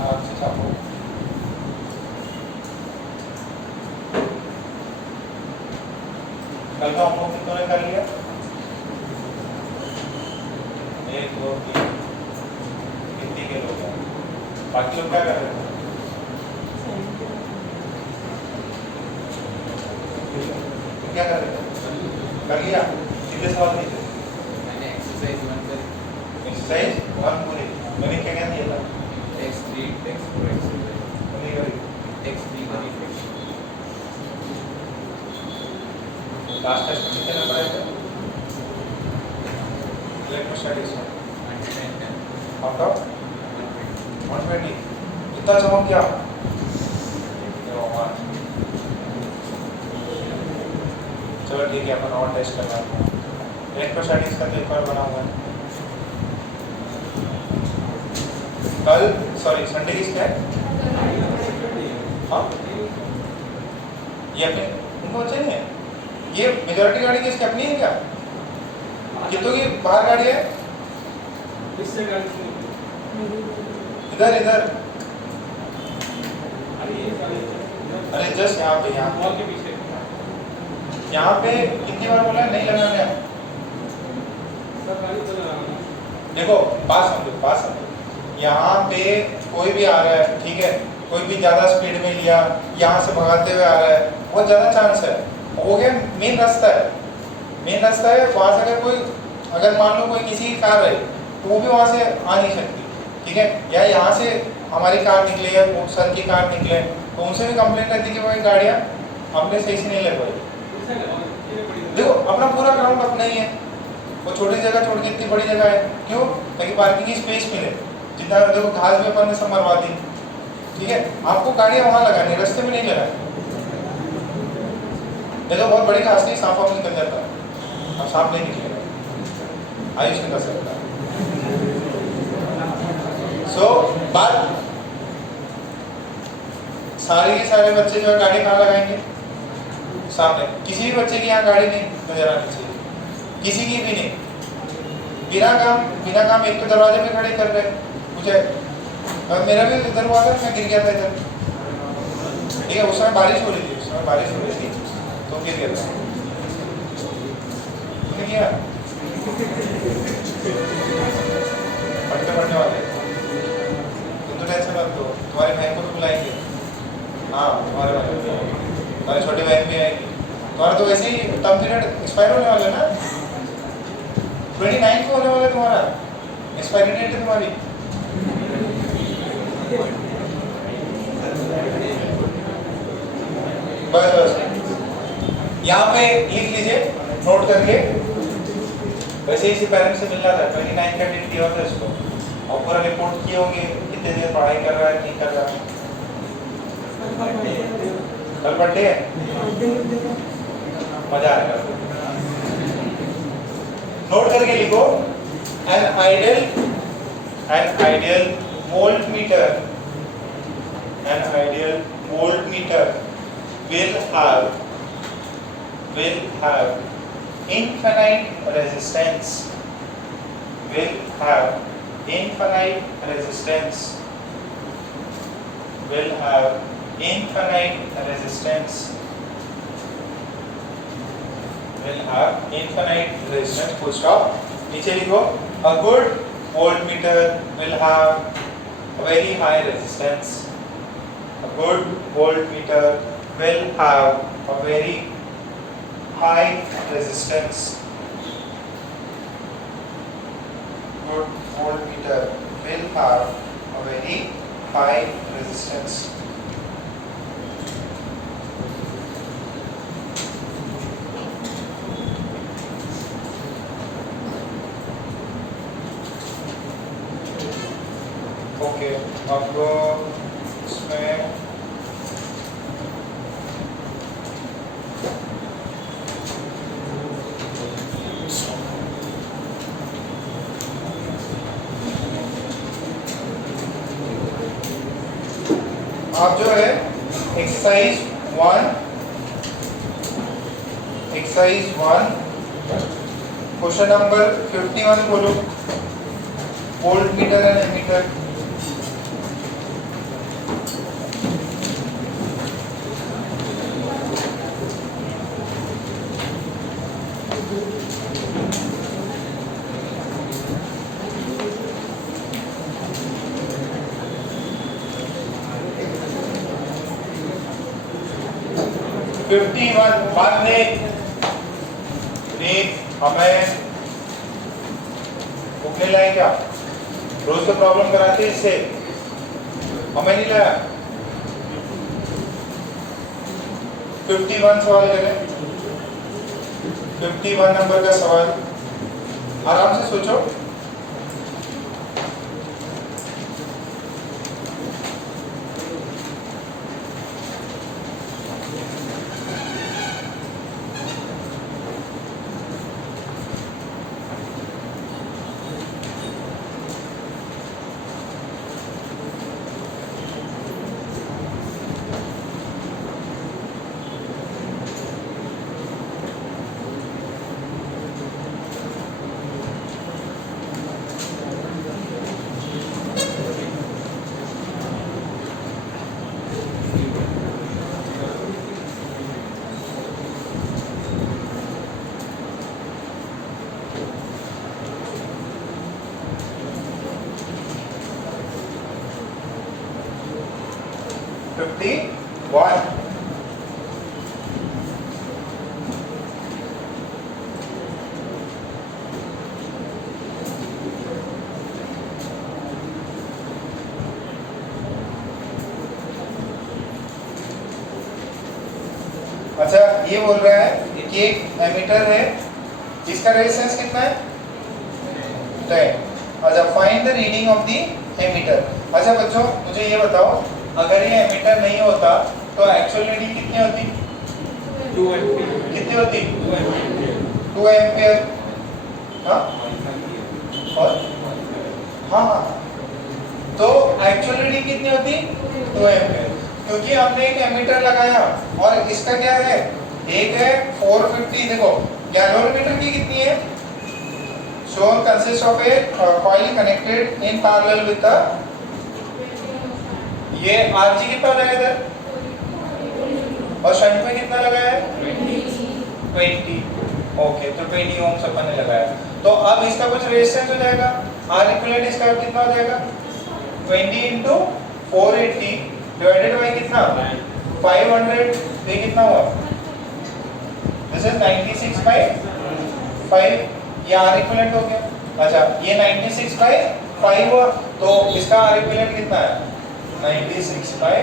आराम से छापो। कल का होमवर्क कितनों ने कर लिया? 1 2 3 कितनी के लोग हैं? बाकी लोग क्या कर रहे थे? क्या कर रहे थे? कर लिया? कितने सवाल थे? मैंने एक्सरसाइज 1 कर एक्सरसाइज 1 पूरी। मैंने क्या क्या दिया था? x3 x4 x5 मैंने करी x3 करी लास्ट टेस्ट में कितने नंबर आए थे? इलेक्ट्रोस्टैटिक्स में 110 आउट ऑफ 120। कितना जमा किया? चलो ठीक है, अपन और टेस्ट करना है। इलेक्ट्रोस्टैटिक्स का तो एक और बना हुआ है। कल सॉरी संडे किसका है? हाँ, ये अपने उनको बच्चे नहीं है। ये मेजॉरिटी गाड़ी किसकी अपनी है क्या? कितनों की बाहर गाड़ी है? किससे गाड़ी? इधर इधर। अरे जस्ट यहाँ पे, यहाँ मॉल के पीछे। यहाँ पे कितनी बार बोला नहीं लगाना है? सब गाड़ी तो लगाना। देखो बात समझो। यहाँ पे कोई भी आ रहा है, ठीक है, कोई भी ज़्यादा स्पीड में लिया, यहाँ से भगाते हुए आ रहा है, बहुत ज़्यादा चांस है। हो गया मेन रास्ता है, वहाँ से अगर कोई, अगर मान लो कोई किसी की कार है तो वो भी वहाँ से आ नहीं सकती, ठीक है। या यहाँ से हमारी कार निकले या सर की कार निकले तो उनसे भी कंप्लेंट रहती है कि भाई गाड़ियाँ हमने सही से नहीं लगवाई। देखो अपना पूरा ग्राउंड अपना ही है, वो छोटी जगह छोड़ के इतनी बड़ी जगह है क्यों? ताकि पार्किंग की स्पेस मिले। जितना देखो घास भी अपन ने सब मरवा दी, ठीक है। आपको गाड़ियाँ वहाँ लगानी, रास्ते में नहीं लगानी। देखो बहुत बड़ी घास नहीं, सांप वाप निकल जाता है, अब सांप नहीं निकलेगा, आयुष निकल सकता है। बात सारे के सारे बच्चे जो है गाड़ी कहाँ लगाएंगे? सामने। किसी भी बच्चे की यहाँ गाड़ी नहीं नजर आनी चाहिए, किसी की भी नहीं। बिना काम एक तो दरवाजे पे खड़े कर रहे मुझे। मेरा भी इधर हुआ था, मैं गिर गया था इधर, ठीक है। उस समय बारिश हो रही थी तो गिर गया था। तुमने किया? पढ़ने वाले तुम तो टेंशन मत लो, तुम्हारी बहन को भी बुलाएंगे। हाँ, तुम्हारी छोटी बहन भी आएगी। तुम्हारा तो वैसे ही टर्म पीरियड एक्सपायर होने वाला है ना, 29 को होने वाला है तुम्हारा एक्सपायरी डेट है तुम्हारी। बस यहाँ पे लिख लीजिए नोट करके। वैसे इसी पेरेंट्स से मिलना था, 29 का डेट दिया था इसको, और पूरा रिपोर्ट किए होंगे कितने दिन पढ़ाई कर रहा है नहीं कर रहा है। कल बर्थडे है, मजा आएगा। नोट करके लिखो, an ideal voltmeter will have infinite resistance, will have infinite resistance, will have infinite resistance, will have infinite resistance, full stop. नीचे लिखो, a good voltmeter will have a very high resistance, a good voltmeter will have a very high resistance, good voltmeter will have a very high resistance. Okay, अब इसमें आप जो है exercise 1 question number 51 बोलो, volt meter and ammeter. बाद में हमें उगने लाए क्या, रोज तो प्रॉब्लम कराते इससे, हमें नहीं लाया। 51 सवाल करें, 51 नंबर का सवाल, आराम से सोचो। अच्छा, ये बोल रहा है कि एक एमीटर है, इसका रेजिस्टेंस कितना है 10। अच्छा, find the reading of the ammeter. अच्छा बच्चों, मुझे ये बताओ, अगर ये एमीटर नहीं होता तो एक्चुअल रीडिंग कितनी होती? 2 एम्पीयर। कितनी होती? 2 एम्पीयर। हाँ और हाँ, तो एक्चुअल रीडिंग कितनी होती? 2 एम्पीयर। क्योंकि हमने एक एमीटर लगाया और इसका क्या है, एक है 450, देखो गैल्वेनोमीटर की कितनी है, so consist of a coil connected in parallel with the, ये आरजी कितना लगाया इधर और शंट में कितना लगाया है 20। ओके, तो 20 ओम्स अपन ने लगाया। तो अब इसका कुछ रेजिस्टेंस हो जाएगा, आर इक्विवेलेंट इसका कितना हो जाएगा 20 इंटू 480 डिवाइडेड बाय कितना 500, ये कितना हुआ, दिस इज 96 बाय 5, ये आर इक्विवेलेंट हो गया। अच्छा, ये 96 बाय 5 हुआ, तो इसका आर इक्विवेलेंट कितना है 96 बाय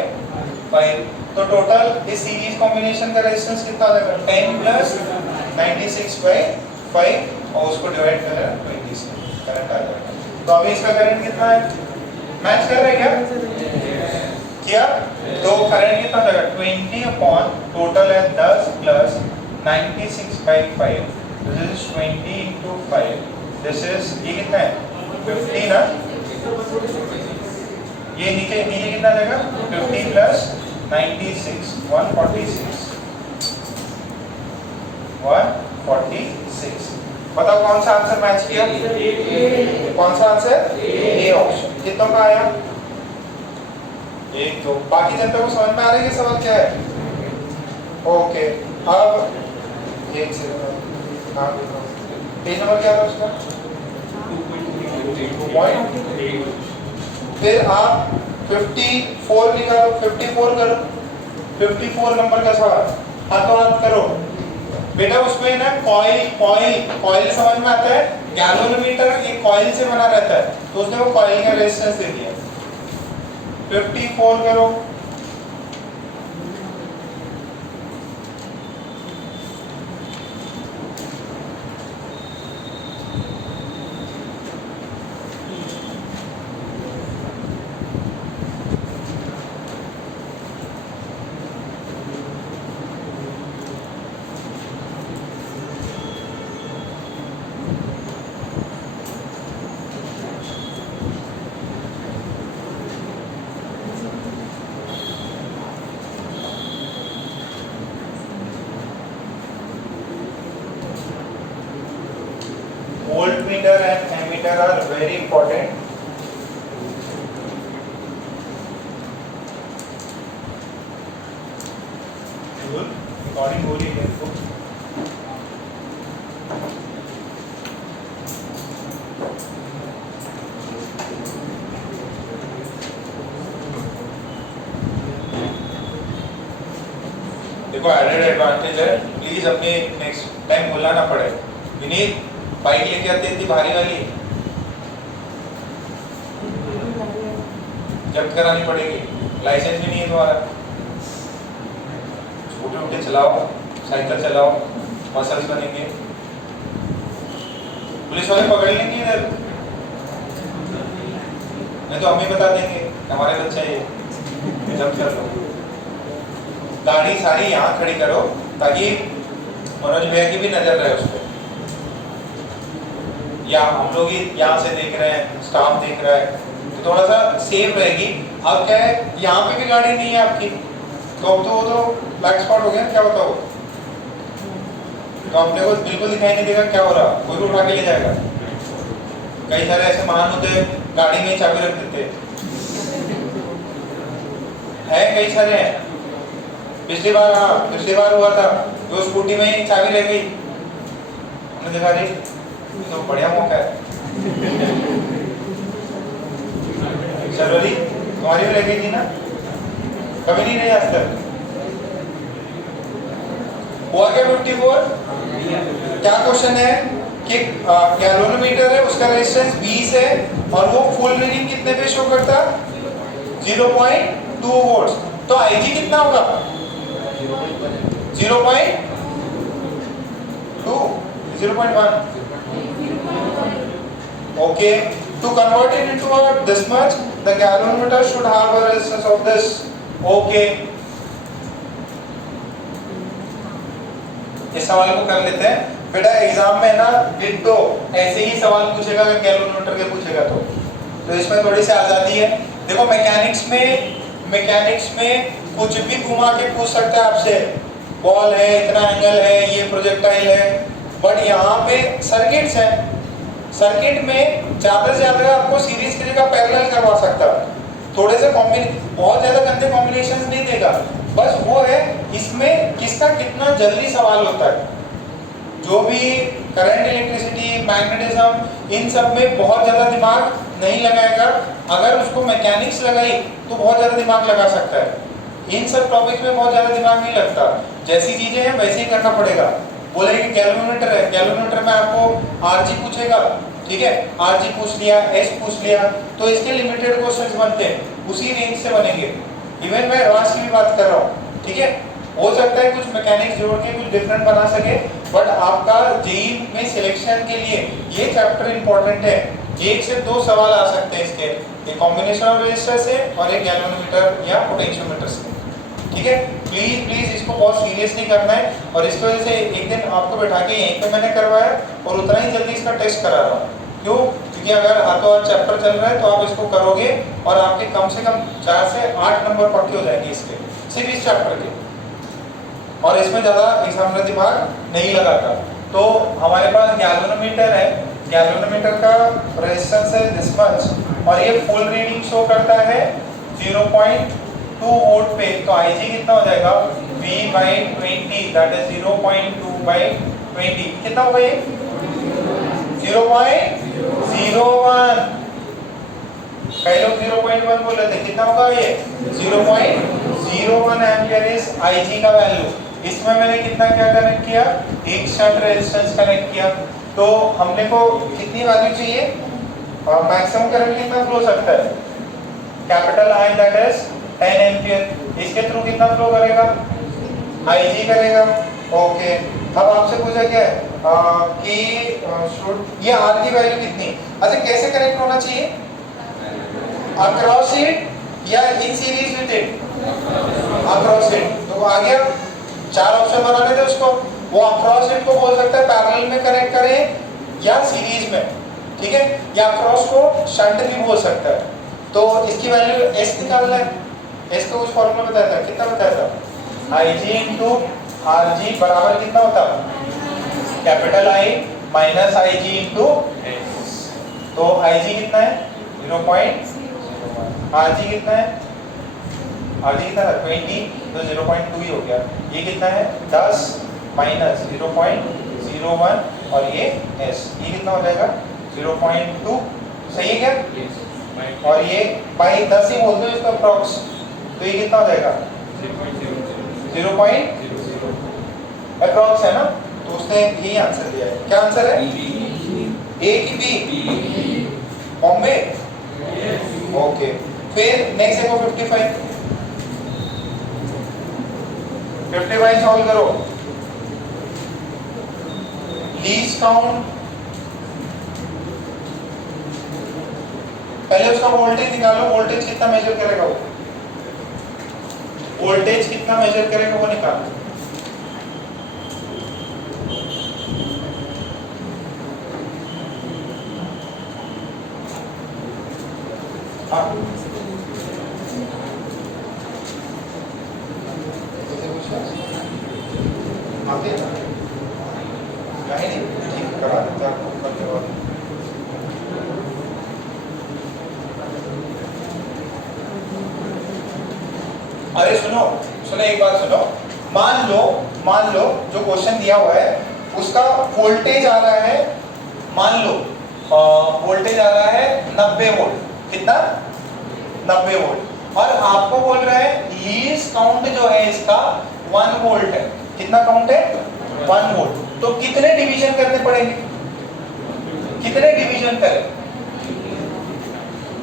5। तो टोटल इस सीरीज कॉम्बिनेशन का रेजिस्टेंस कितना आ जाएगा 10 प्लस 96 बाय 5 और उसको डिवाइड करें 20 से, करंट आ जाएगा। तो अभी इसका करंट कितना है, मैच कर रहे हैं क्या? तो करंट कितना आ जाएगा 20 अपॉन टोटल है 10 plus 96 by 5, this is 20 into 5, this is, ये कितना है 50 ना, ये नीचे नीचे कितना आ जाएगा 50 प्लस 96 146 146। बताओ कौन सा आंसर मैच किया? कौन सा आंसर? A option. कितनों का आया? एक। तो बाकी जनता को समझ में आ रही है सवाल क्या है? ओके, अब एक सेकंड, हाँ पेज नंबर क्या था उसका? 2.8। फिर आप 54 निकालो, 54 करो, 54 नंबर का सवाल हाथों हाथ करो बेटा। उसमें ना कॉइल समझ में आता है। गैलोमीटर एक कॉइल से बना रहता है, तो उसने वो कॉइल का रेजिस्टेंस दे दिया। 54 करो। Voltmeter and ammeter are very important. Recording हो रही है इसको। देखो एडेड एडवांटेज है, प्लीज अपने नेक्स्ट टाइम भूलना ना पड़े। विनीत बाइक लेके आते इतनी भारी वाली जब्त करानी पड़ेगी, लाइसेंस भी नहीं है तुम्हारा। स्कूटर उठे चलाओ, साइकिल चलाओ, मसल्स बनेंगे। पुलिस वाले पकड़ लेंगे इधर, नहीं तो हम ही बता देंगे हमारे बच्चा ये जब्त कर लो। गाड़ी सारी यहाँ खड़ी करो ताकि मनोज भैया की भी नजर रहे उस पर, या हम लोग ही यहाँ से देख रहे हैं, स्टाफ देख रहा है, तो थोड़ा सा सेफ रहेगी। अब क्या है, यहाँ पे भी गाड़ी नहीं है आपकी, तो अब तो वो तो ब्लैक स्पॉट हो गया। क्या होता हो तो अपने को बिल्कुल दिखाई नहीं देगा क्या हो रहा, कोई भी उठा के ले जाएगा। कई सारे ऐसे महान होते गाड़ी में चाबी रख देते हैं, कई सारे हैं। पिछली बार हुआ था, जो स्कूटी में ही चाबी रह गई, हमने देखा रही तो बढ़िया मौका है। चलो तुम्हारी भी रह गई थी ना, कभी नहीं रही आज तक। हुआ क्या 54? क्या क्वेश्चन है कि गैलोमीटर है, उसका रेजिस्टेंस 20 है और वो फुल रीडिंग कितने पे शो करता? 0.2 वोल्ट्स। तो आईजी कितना होगा? 0.2 0.1। Okay, to convert it into this much, the galvanometer should have a resistance of this. Okay, इस सवाल को कर लेते हैं बेटा। एग्जाम में ना डिट्टो ऐसे ही सवाल पूछेगा अगर गैलोमीटर के पूछेगा तो इसमें थोड़ी सी आजादी है। देखो मैकेनिक्स में कुछ भी घुमा के पूछ सकता है आपसे, बॉल है, इतना एंगल है, ये प्रोजेक्टाइल है, बट यहाँ पे सर्किट्स है। सर्किट में ज्यादा से ज्यादा आपको सीरीज की जगह पैरेलल करवा सकता है, थोड़े से बहुत ज्यादा गंदे कॉम्बिनेशंस नहीं देगा। बस वो है इसमें किसका कितना जल्दी सवाल होता है। जो भी करंट, इलेक्ट्रिसिटी, मैग्नेटिज्म, इन सब में बहुत ज्यादा दिमाग नहीं लगाएगा। अगर उसको मैकेनिक्स लगाई तो बहुत ज्यादा दिमाग लगा सकता है। इन सब टॉपिक्स में बहुत ज्यादा दिमाग नहीं लगता, जैसी चीजें हैं वैसे ही करना पड़ेगा। बोलेगा कि गैलोमीटर है, गैलोमीटर में आपको आरजी पूछेगा, ठीक है, आरजी पूछ लिया, एस पूछ लिया, तो इसके लिमिटेड क्वेश्चंस बनते हैं, उसी रेंज से बनेंगे। इवन मैं रास की भी बात कर रहा हूँ, ठीक है, हो सकता है कुछ मैकेनिक्स जोड़ के कुछ डिफरेंट बना सके, बट आपका जेईई में सिलेक्शन के लिए ये चैप्टर इंपॉर्टेंट है। 1 से 2 सवाल आ सकते हैं इसके, एक कॉम्बिनेशन ऑफ रेजिस्टर से और एक गैल्वेनोमीटर या पोटेंशियोमीटर से, ठीक है। प्लीज इसको बहुत सीरियसली करना है, और इस वजह से एक दिन आपको बैठा के यहीं पे मैंने करवाया और उतना ही जल्दी इसका टेस्ट करा रहा हूँ। क्यों? क्योंकि अगर हाथों हाथ चैप्टर चल रहा है तो आप इसको करोगे और आपके कम से कम 4 से 8 नंबर पक्के हो जाएंगे इसके, सिर्फ इस चैप्टर के। और इसमें ज़्यादा एग्जामिनर दिमाग नहीं लगाता। तो हमारे पास गैल्वेनोमीटर है, गैल्वेनोमीटर का रेजिस्टेंस है दिस मच और ये फुल रीडिंग शो करता है 0.2 वोल्ट पे। तो Ig कितना हो जाएगा V/20 दैट इज 0.2/20 कितना होगा ये 0.01। कई लोग 0.1 बोल रहे थे, कितना होगा ये 0.01 एम्पियर इज Ig का वैल्यू। इसमें मैंने कितना क्या कनेक्ट किया, एक शंट रेजिस्टेंस कनेक्ट किया। तो हमने को कितनी वैल्यू चाहिए, मैक्सिमम करंट कितना फ्लो सकता है, capital I that is 10 ampere. इसके थ्रू कितना फ्लो करेगा, Ig करेगा। ओके, अब आपसे पूछा क्या है कि ये R की वैल्यू कितनी, अच्छा कैसे कनेक्ट होना चाहिए, अक्रॉस इट या इन series with it, across it. तो आ गया, चार ऑप्शन बनाने थे उसको, वो अक्रॉस इट को बोल सकता है पैरेलल में कनेक्ट करें या सीरीज में, ठीक है, या अक्रॉस को शंट भी बोल सकता है। तो इसकी वैल्यू S निकालना है, S का कुछ फॉर्मूला बताया था, कितना बताया था, Ig इंटू Rg बराबर कितना होता, capital I minus Ig into S। तो Ig कितना है 0.01, Rg कितना है, Rg कितना है 20, तो 0.2 ही हो गया। ये कितना है 10 माइनस 0.01 और ये S, ये कितना हो जाएगा 0.2, सही है क्या, और ये बाई 10 ही बोल दो इसका अप्रॉक्स, तो ये कितना हो जाएगा 0.00 अप्रॉक्स है ना। तो उसने यही आंसर दिया है, क्या आंसर है, ए की बी, बॉम्बे। ओके, फिर नेक्स्ट देखो 55 सॉल्व करो। लीस्ट काउंट, पहले उसका वोल्टेज निकालो, वोल्टेज कितना मेजर करेगा वो, वोल्टेज कितना मेजर करेगा वो निकालो। हाँ आते हैं नहीं, ठीक करा देते आपको करने वाले। अरे सुनो सुनो, एक बात सुनो, मान लो जो क्वेश्चन दिया हुआ है उसका वोल्टेज आ रहा है, मान लो वोल्टेज आ रहा है 90 वोल्ट, कितना 90 वोल्ट, और आपको बोल रहा है लीस्ट काउंट जो है इसका 1 वोल्ट है, कितना काउंट है 1 वोल्ट। तो कितने डिवीजन करने पड़ेंगे, कितने डिवीजन करें,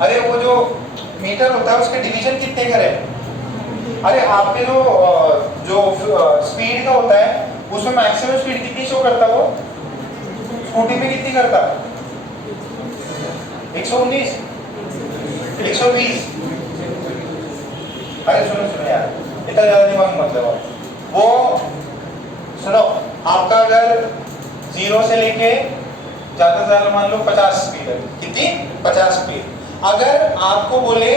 अरे वो जो मीटर होता है उसके डिवीजन कितने करें, अरे आपके जो स्पीड का होता है उसमें मैक्सिमम स्पीड कितनी शो करता है, वो स्कूटी में कितनी करता है 119 120। अरे सुनो यार, इतना ज्यादा दिमाग मत लगाओ। वो सुनो, आपका अगर 0 से लेके ज्यादा से ज्यादा मान लो 50 स्पीड है, कितनी 50 स्पीड, अगर आपको बोले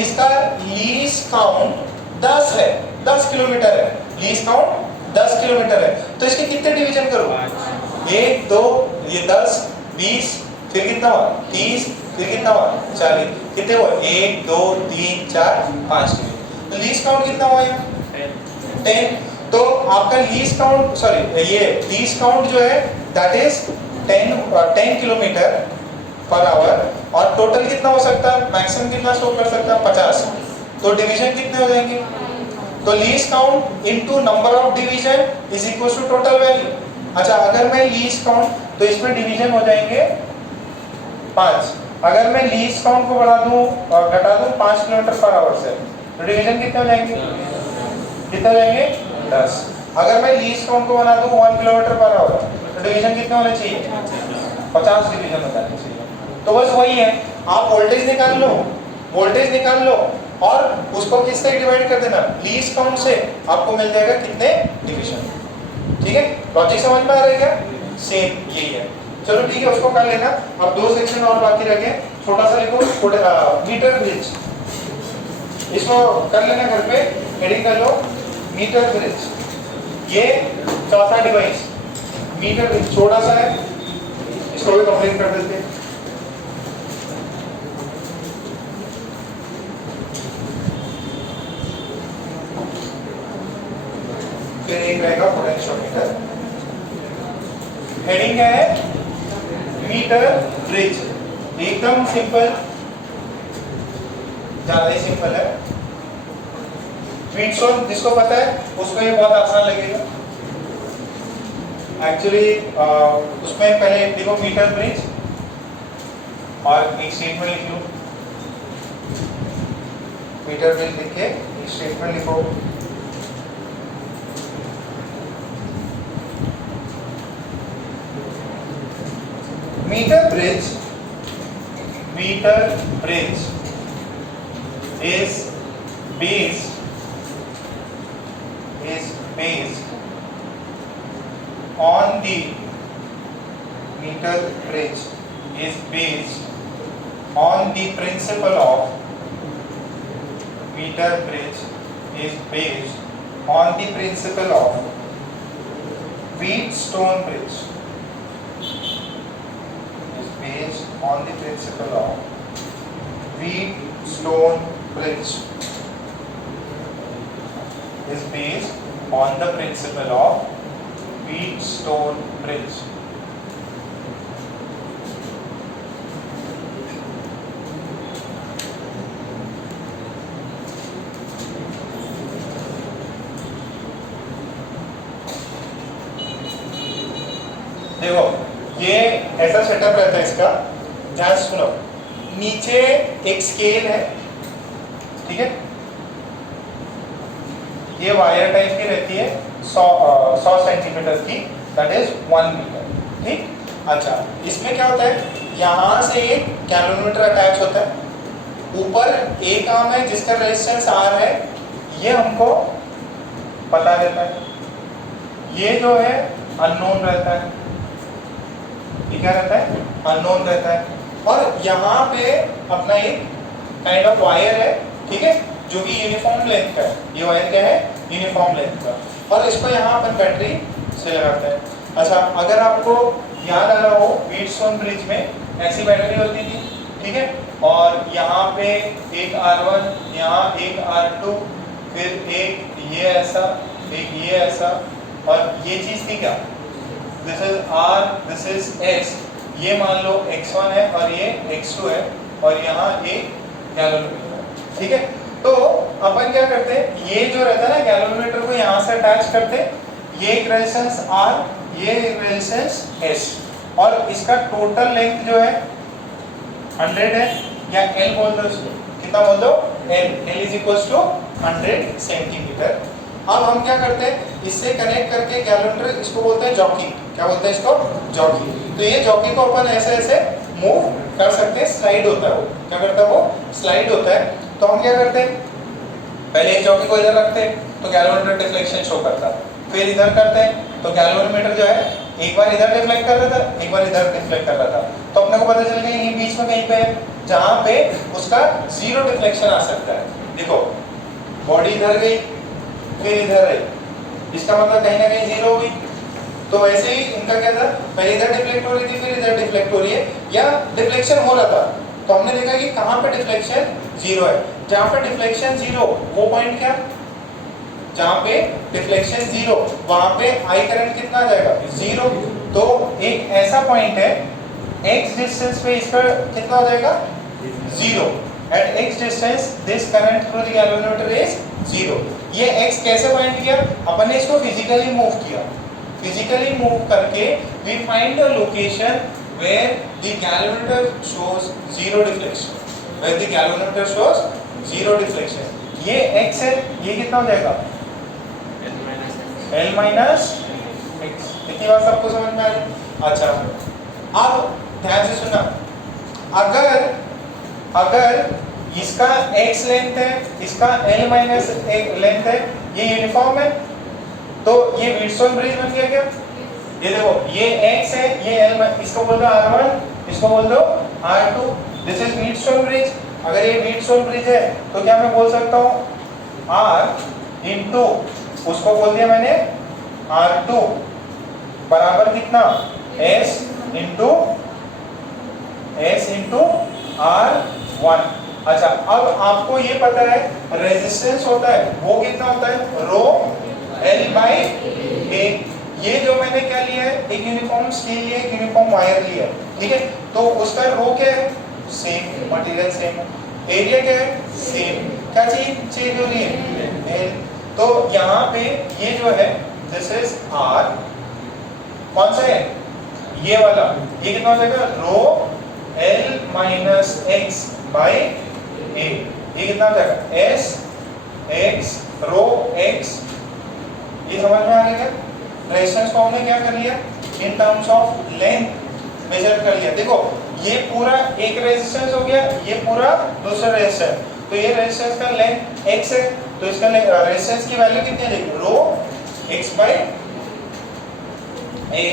इसका लीस्ट काउंट 10 है, 10 किलोमीटर है, लीस्ट काउंट 10 किलोमीटर है, तो इसके कितने डिवीजन करो, 1 2, ये 10 20, फिर कितना हुआ 30, फिर कितना हुआ 40, कितने हुआ 1 2 3 4 5 डिवीजन। तो लीस्ट काउंट कितना हुआ 10। तो आपका लीस्ट काउंट ये लीस्ट काउंट जो है that is 10 kilometre per hour, और टोटल कितना हो सकता है, मैक्सिमम कितना स्टोर कर सकता है 50। तो डिवीजन कितने हो जाएंगे, तो least count into number of division is equal to total value. अच्छा, अगर मैं लीस्ट काउंट, तो इसमें डिवीजन हो जाएंगे 5। अगर मैं लीस्ट काउंट को बढ़ा दूं घटा दूं 5 किलोमीटर पर आवर से, तो डिवीजन कितने हो जाएंगे, कितने हो जाएंगे 10। अगर मैं लीस्ट काउंट को बना दूं 1 किलोमीटर पर आवर, तो डिवीजन कितने होने चाहिए 50 डिवीजन हो जाने चाहिए। तो बस वही है, आप वोल्टेज निकाल लो और उसको किससे डिवाइड कर देना, लीस्ट काउंट से, आपको मिल जाएगा कितने डिवीजन। ठीक है, लॉजिक समझ में आ रहा है क्या, सेम यही है। चलो ठीक है, उसको कर लेना। अब 2 सेक्शन और बाकी रखे, छोटा सा लिखो मीटर ब्रिज, इसको कर लेना घर पे, हेडिंग कर लो मीटर ब्रिज। ये चौथा डिवाइस मीटर ब्रिज छोटा सा है, इसको भी कंप्लीट कर देते हैं। फिर एक रहेगा पोटेंशियोमीटर। हेडिंग है मीटर ब्रिज, एकदम सिंपल, ज्यादा ही सिंपल है। व्हीटस्टोन जिसको पता है उसको ये बहुत आसान लगेगा। एक्चुअली उसमें पहले देखो मीटर ब्रिज और एक स्टेटमेंट लिख लो, मीटर ब्रिज लिख के एक स्टेटमेंट लिखो। Meter bridge is based on the meter bridge is based on the principle of meter bridge is based on the principle of Wheatstone bridge is based on the principle of Wheatstone bridge is based on the principle of Wheatstone bridge. देखो ये ऐसा setup रहता है इसका, ध्यान से सुनो। नीचे एक स्केल है, ठीक है, ये वायर टाइप की रहती है 100 सेंटीमीटर की, दैट इज 1 मीटर, ठीक। अच्छा, इसमें क्या होता है, यहाँ से एक गैल्वेनोमीटर अटैच होता है, ऊपर एक आर्म है जिसका रेजिस्टेंस R है, ये हमको पता रहता है, ये जो है अननोन रहता है, ये क्या रहता है, अननोन रहता है। और यहाँ पे अपना एक काइंड ऑफ वायर है, ठीक है, जो कि यूनिफॉर्म लेंथ का है। ये वायर क्या है, यूनिफॉर्म लेंथ का, और इसको यहाँ अपन बैटरी से लगाते हैं। अच्छा, अगर आपको याद आ रहा हो, व्हीटस्टोन ब्रिज में ऐसी बैटरी होती थी, ठीक है, और यहाँ पे एक R1, यहाँ एक R2, फिर एक ये ऐसा, एक ये ऐसा, और ये चीज थी क्या, this is R, this is X, ये मान लो X1 है और ये X2 है, और यहाँ एक गैल्वेनोमीटर है, ठीक है। तो अपन क्या करते हैं, ये जो रहता है ना, गैल्वेनोमीटर को यहाँ से अटैच करते हैं, ये एक रेजिस्टेंस R, ये एक रेजिस्टेंस S, और इसका टोटल लेंथ जो है 100 है, या L बोल दो इसको, कितना बोल दो, L is equals to 100 centimetre. अब हम क्या करते हैं, इससे कनेक्ट करके गैल्वेनोमीटर, इसको बोलते हैं जॉकी, क्या बोलते हैं इसको, जॉकी। तो ये जॉकी को अपन ऐसे ऐसे मूव कर सकते हैं, स्लाइड होता है वो, क्या करता है वो, स्लाइड होता है। तो हम क्या करते हैं, पहले एक जॉकी को इधर रखते हैं तो गैल्वेनोमीटर डिफ्लेक्शन शो करता है, फिर इधर करते हैं तो गैल्वेनोमीटर जो है एक बार इधर डिफ्लेक्ट कर रहा था, एक बार इधर डिफ्लेक्ट कर रहा था, तो अपने को पता चल गया ये बीच में कहीं पे है जहाँ पे उसका जीरो डिफ्लेक्शन आ सकता है। देखो बॉडी इधर गई, फिर इधर आई, इसका मतलब कहीं ना कहीं जीरो हुई। तो वैसे ही इनका क्या था, पहले इधर डिफ्लेक्ट हो रही थी, फिर इधर डिफ्लेक्ट हो रही है, या डिफ्लेक्शन हो रहा था, तो हमने देखा कि कहाँ पे डिफ्लेक्शन जीरो है। जहाँ पे डिफ्लेक्शन जीरो, वो पॉइंट क्या, जहाँ पे डिफ्लेक्शन जीरो, वहां पे आई करंट कितना आ जाएगा, जीरो। तो एक ऐसा पॉइंट है, x डिस्टेंस पे इसका कितना हो जाएगा, zero. At x distance this current through the galvanometer is zero. ये x कैसे फाइंड किया, अपन ने इसको फिजिकली मूव किया, फिजिकली मूव करके we find the location where the galvanometer shows zero deflection, where the galvanometer shows zero deflection. ये x है, ये कितना हो जाएगा, L माइनस x। इतनी बात सबको समझ में आ रही। अच्छा, अब ध्यान से सुनना, अगर इसका x लेंथ है, इसका L माइनस लेंथ है, ये यूनिफॉर्म है, तो ये व्हीटस्टोन ब्रिज बन गया क्या। ये देखो, ये x है, ये L, इसको बोल दो R1, इसको बोल दो R2, this is Wheatstone bridge. अगर ये व्हीटस्टोन ब्रिज है तो क्या मैं बोल सकता हूँ R इंटू, उसको बोल दिया मैंने R2 बराबर कितना S इंटू R1। अच्छा, अब आपको ये पता है रेजिस्टेंस होता है वो कितना होता है रो L बाई A। ये जो मैंने क्या लिया है, एक यूनिफॉर्म स्केल लिया है, एक यूनिफॉर्म वायर लिया है, ठीक है। तो उसका रो क्या है, सेम, मटेरियल सेम है, एरिया क्या है सेम, क्या चेंज हो रही है L। तो यहाँ पे ये जो है दिस इज R, कौन सा है ये वाला, ये कितना हो जाएगा रो L minus x by A। ये कितना हो जाएगा S x रो x। ये समझ में आ गया क्या? रेजिस्टेंस को हमने क्या कर लिया in terms of length major कर लिया। देखो ये पूरा एक रेजिस्टेंस हो गया, ये पूरा दूसरा रेजिस्टेंस, तो ये रेजिस्टेंस का लेंथ x है, तो इसका रेजिस्टेंस की वैल्यू कितनी है रो x बाई A।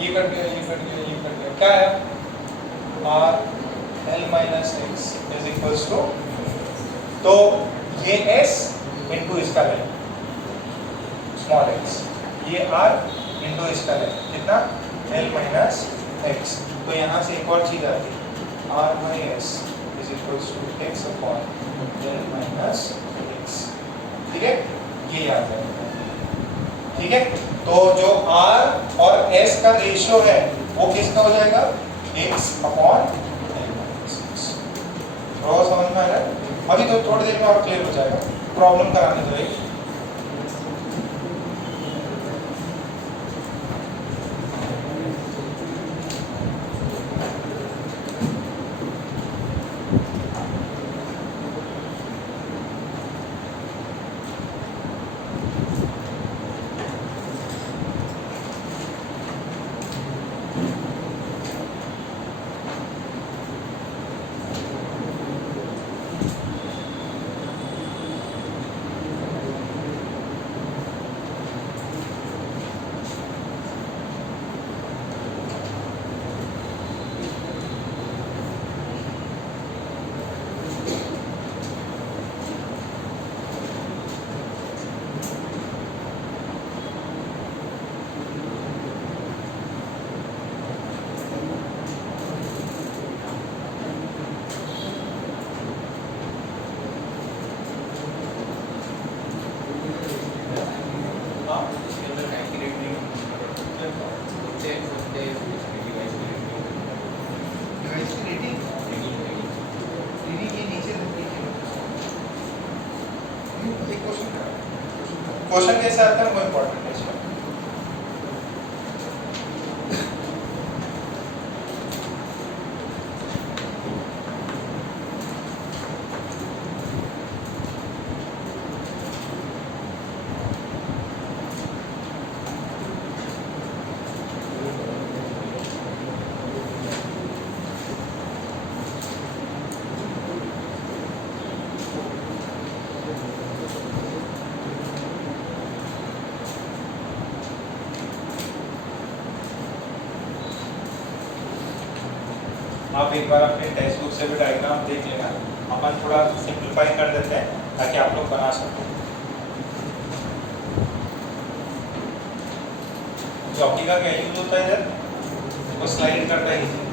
ये कट गया, ये कट गया, ये कट गया, क्या है R L minus x is equals to, तो ये S इंटू इसका लेंथ स्मॉल x, ये R इंटू इसका लेंथ कितना L माइनस एक्स। तो यहाँ से एक और चीज आती है R by S is equals to x upon L minus x, ठीक है, ये याद है, ठीक है। तो जो R और S का रेशियो है वो किसका हो जाएगा x upon L minus x. थोड़ा समझ में आ रहा है? अभी तो थोड़ी देर में और क्लियर हो जाएगा, प्रॉब्लम कराने दो एक। क्वेश्चन कैसे आता है वो इम्पोर्टेंट है इसमें। आप एक बार अपने टेक्स्ट बुक से भी डायग्राम देख लेना, अपन थोड़ा सिंप्लीफाई कर देते हैं ताकि आप लोग बना सकें। चौकी का क्या यूज होता है इधर, वो स्लाइड करता है इजी।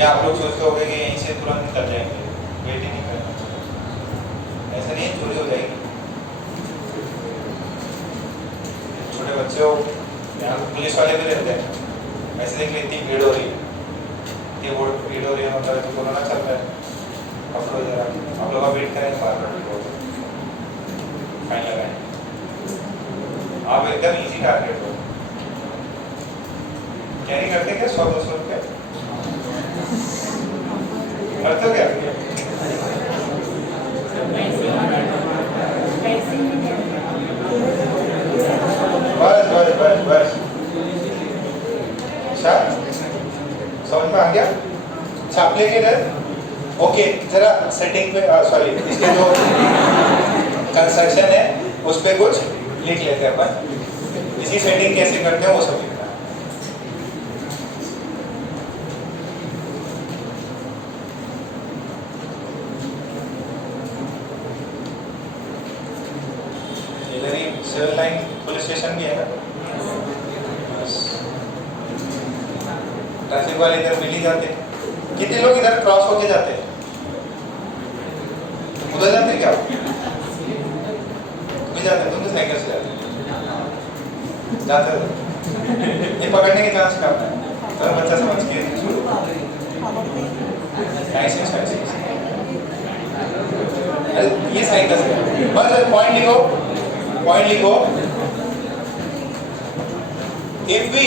या आप लोग सोचते होंगे कि यहीं से तुरंत निकल जाएंगे, वेट ही नहीं करना, ऐसा नहीं, चोरी हो जाएगी। छोटे बच्चे हो, यहाँ पुलिस वाले भी रहते हैं, ऐसे देख ले इतनी भीड़ हो रही है, ये बहुत भीड़ हो रही है, मतलब तो कोरोना चल रहा है, पकड़ो जरा, आप लोग वेट करें बार फाइन लगाएं, आप एकदम इजी टारगेट हो। कैरी करते क्या 100-200 रुपये करते हो क्या? बस बस। अच्छा समझ में आ गया? छाप लेंगे इधर। ओके जरा सेटिंग पे सॉरी इसके जो कंस्ट्रक्शन है उस पे कुछ लिख लेते हैं अपन। इसकी सेटिंग कैसे करते हैं वो सब लिखना है। इधर ही सिविल लाइन पुलिस स्टेशन भी है ना, ट्रैफिक वाले इधर मिल ही जाते हैं। कितने लोग इधर क्रॉस होके जाते हैं? उधर जाते हैं क्या? भी जाते हैं, तुम तो साइकिल से जाते हो। ये पकड़ने के चांस कम है, अगर बच्चा समझ के ये साइकिल से बस पॉइंट लिखो, पॉइंट लिखो। if we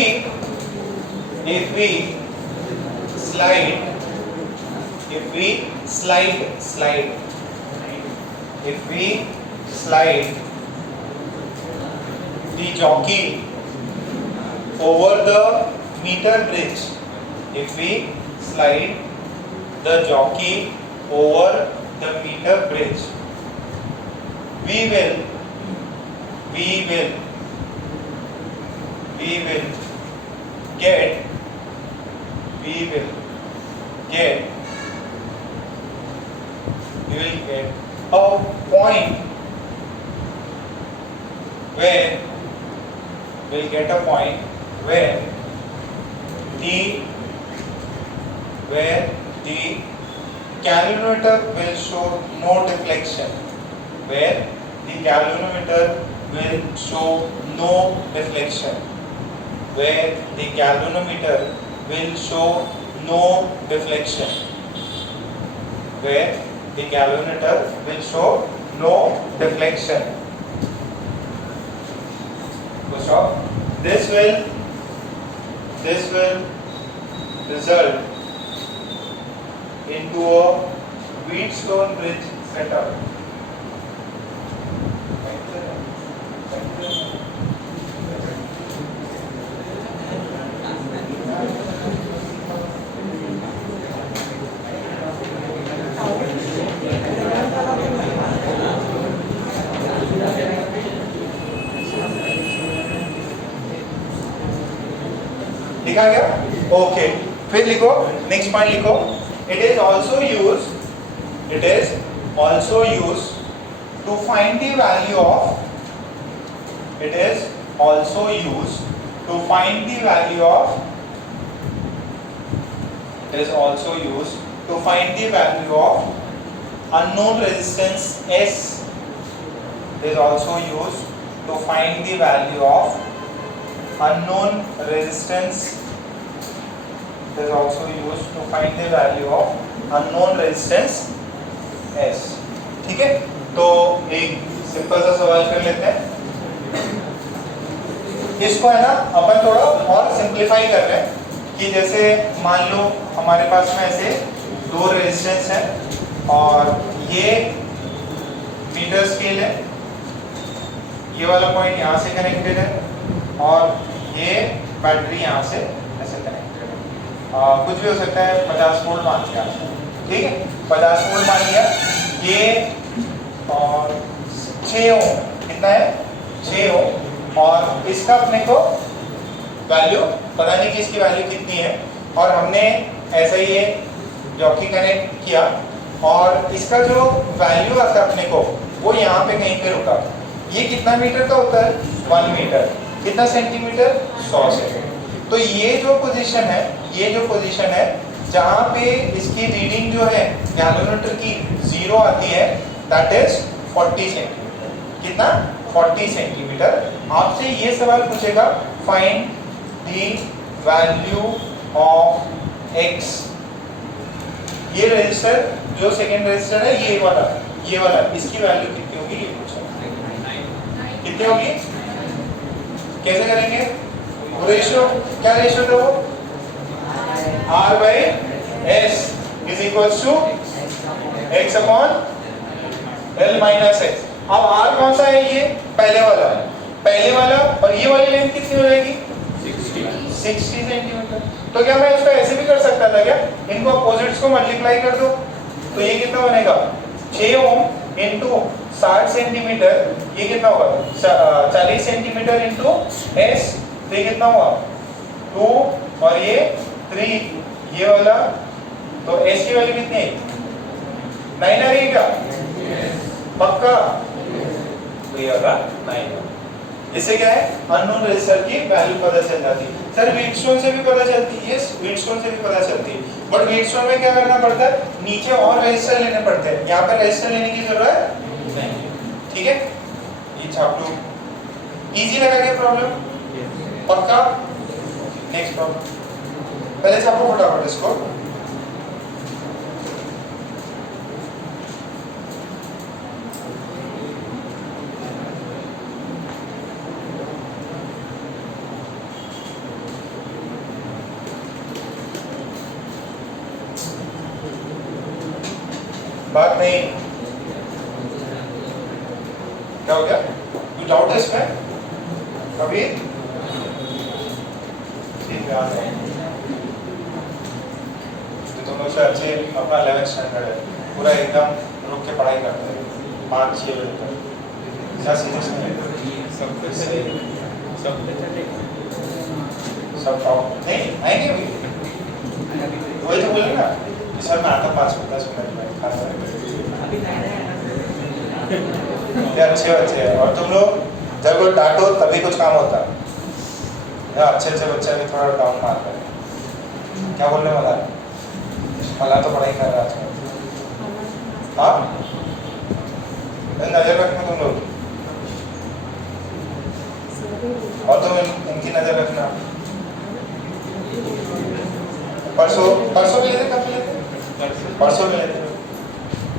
slide if we slide the jockey over the meter bridge, if we slide the jockey over the meter bridge, we will get a point where the calorimeter will show no deflection, where the calorimeter will show no deflection, where the calorimeter will show no deflection, where the calorimeter will show no deflection. So this will result into a Wheatstone bridge setup. लिखा गया? Okay फिर लिखो, next point लिखो। It is also used to find the value of unknown resistance S. It is also used to find the value of unknown resistance. It is also used to find the value of unknown resistance S. ठीक है, तो एक simple सा सवाल कर लेते हैं। इसको है ना अपन थोड़ा और सिंप्लीफाई कर रहे हैं कि जैसे मान लो हमारे पास में ऐसे दो रेजिस्टेंस है और ये मीटर स्केल है, ये वाला पॉइंट यहाँ से कनेक्टेड है और ये बैटरी यहाँ से ऐसे कनेक्टेड है। कुछ भी हो सकता है, 50 वोल्ट मान लिया, ठीक है 50 वोल्ट मान लिया। ये और 6 ओम, कितना है 6 ओम, और इसका अपने को वैल्यू पता नहीं कि इसकी वैल्यू कितनी है, और हमने ऐसा ही ये जॉकी कनेक्ट किया और इसका जो वैल्यू आता है अपने को वो यहाँ पे कहीं पे रुका। ये कितना मीटर का होता है 1 मीटर, कितना सेंटीमीटर 100 से। तो ये जो पोजीशन है जहाँ पे इसकी रीडिंग जो है गैलोमीटर की 0 आती है, दैट इज 40 सेंटीमीटर। कितना 40 सेंटीमीटर। आपसे ये सवाल पूछेगा find the value of x। ये रजिस्टर जो सेकेंड रजिस्टर है ये वाला इसकी वैल्यू कितनी होगी ये पूछा। कितनी होगी, कैसे करेंगे? रेशियो, क्या रेशियो था वो? R by S is equals to x upon L minus x। अब R कौन सा है? ये पहले वाला और ये वाली लेंथ कितनी हो 60 सेंटीमीटर। तो क्या मैं इसको ऐसे भी कर सकता था क्या, इनको अपोजिट्स को मल्टीप्लाई कर दो, तो ये कितना बनेगा 6 ओम इंटू 60 सेंटीमीटर, ये कितना होगा 40 सेंटीमीटर इंटू एस, तो ये कितना हुआ 2 और ये 3, ये वाला, तो एस की वैल्यू कितनी है 9 आ रही है क्या, पक्का, तो ये होगा 9। इससे क्या है अननोन रेजिस्टर की वैल्यू पता चल जाती है। सर व्हीटस्टोन से भी पता चलती है, यस व्हीटस्टोन से भी पता चलती है, बट व्हीटस्टोन में क्या करना पड़ता है, नीचे और रेजिस्टर लेने पड़ते हैं, यहाँ पर रेजिस्टर लेने की जरूरत नहीं है, ठीक है। ये छाप लो, इजी लगा क्या प्रॉब्लम, पक्का। नेक्स्ट प्रॉब्लम, पहले छापो फटाफट इसको। बात नहीं, क्या हो गया, कुछ डाउट है इसमें अभी, ठीक है। तुम लोग से अच्छे अपना 11th स्टैंडर्ड है, पूरा एकदम रुक के पढ़ाई करते हैं 5-6 बजे तक, क्या सीरियस नहीं, सब टॉप नहीं आएंगे अभी, वही तो बोले ना सर मैं आता 5-10 मिनट में खाना, ये अच्छे बच्चे हैं, और तुम लोग जब वो डांटो तभी कुछ काम होता है, अच्छे बच्चे भी थोड़ा डाउन मार रहे हैं, क्या बोल रहे मला, मला तो पढ़ाई कर रहा है, हाँ नजर रखना तुम लोग, और तुम इनकी नजर रखना। परसों मिले थे, कब मिले थे, परसों मिले थे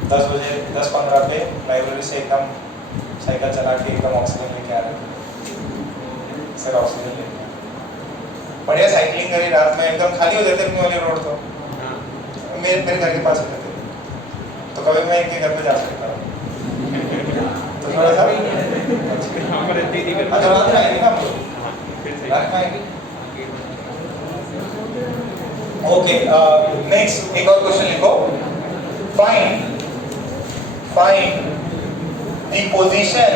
10 बजे 10:15 पे लाइब्रेरी से एकदम साइकिल चला के एकदम ऑक्सीजन लेके आ रहे थे, सर ऑक्सीजन लेके बढ़िया साइकिलिंग करी रात में, एकदम खाली हो जाते अपनी वाली रोड, तो मेरे घर के पास होते थे, तो कभी मैं इनके घर पे जा सकता हूँ, तो थोड़ा सा रात में आएगी ना हम लोग, रात में आएगी। ओके नेक्स्ट एक और क्वेश्चन लिखो, find the position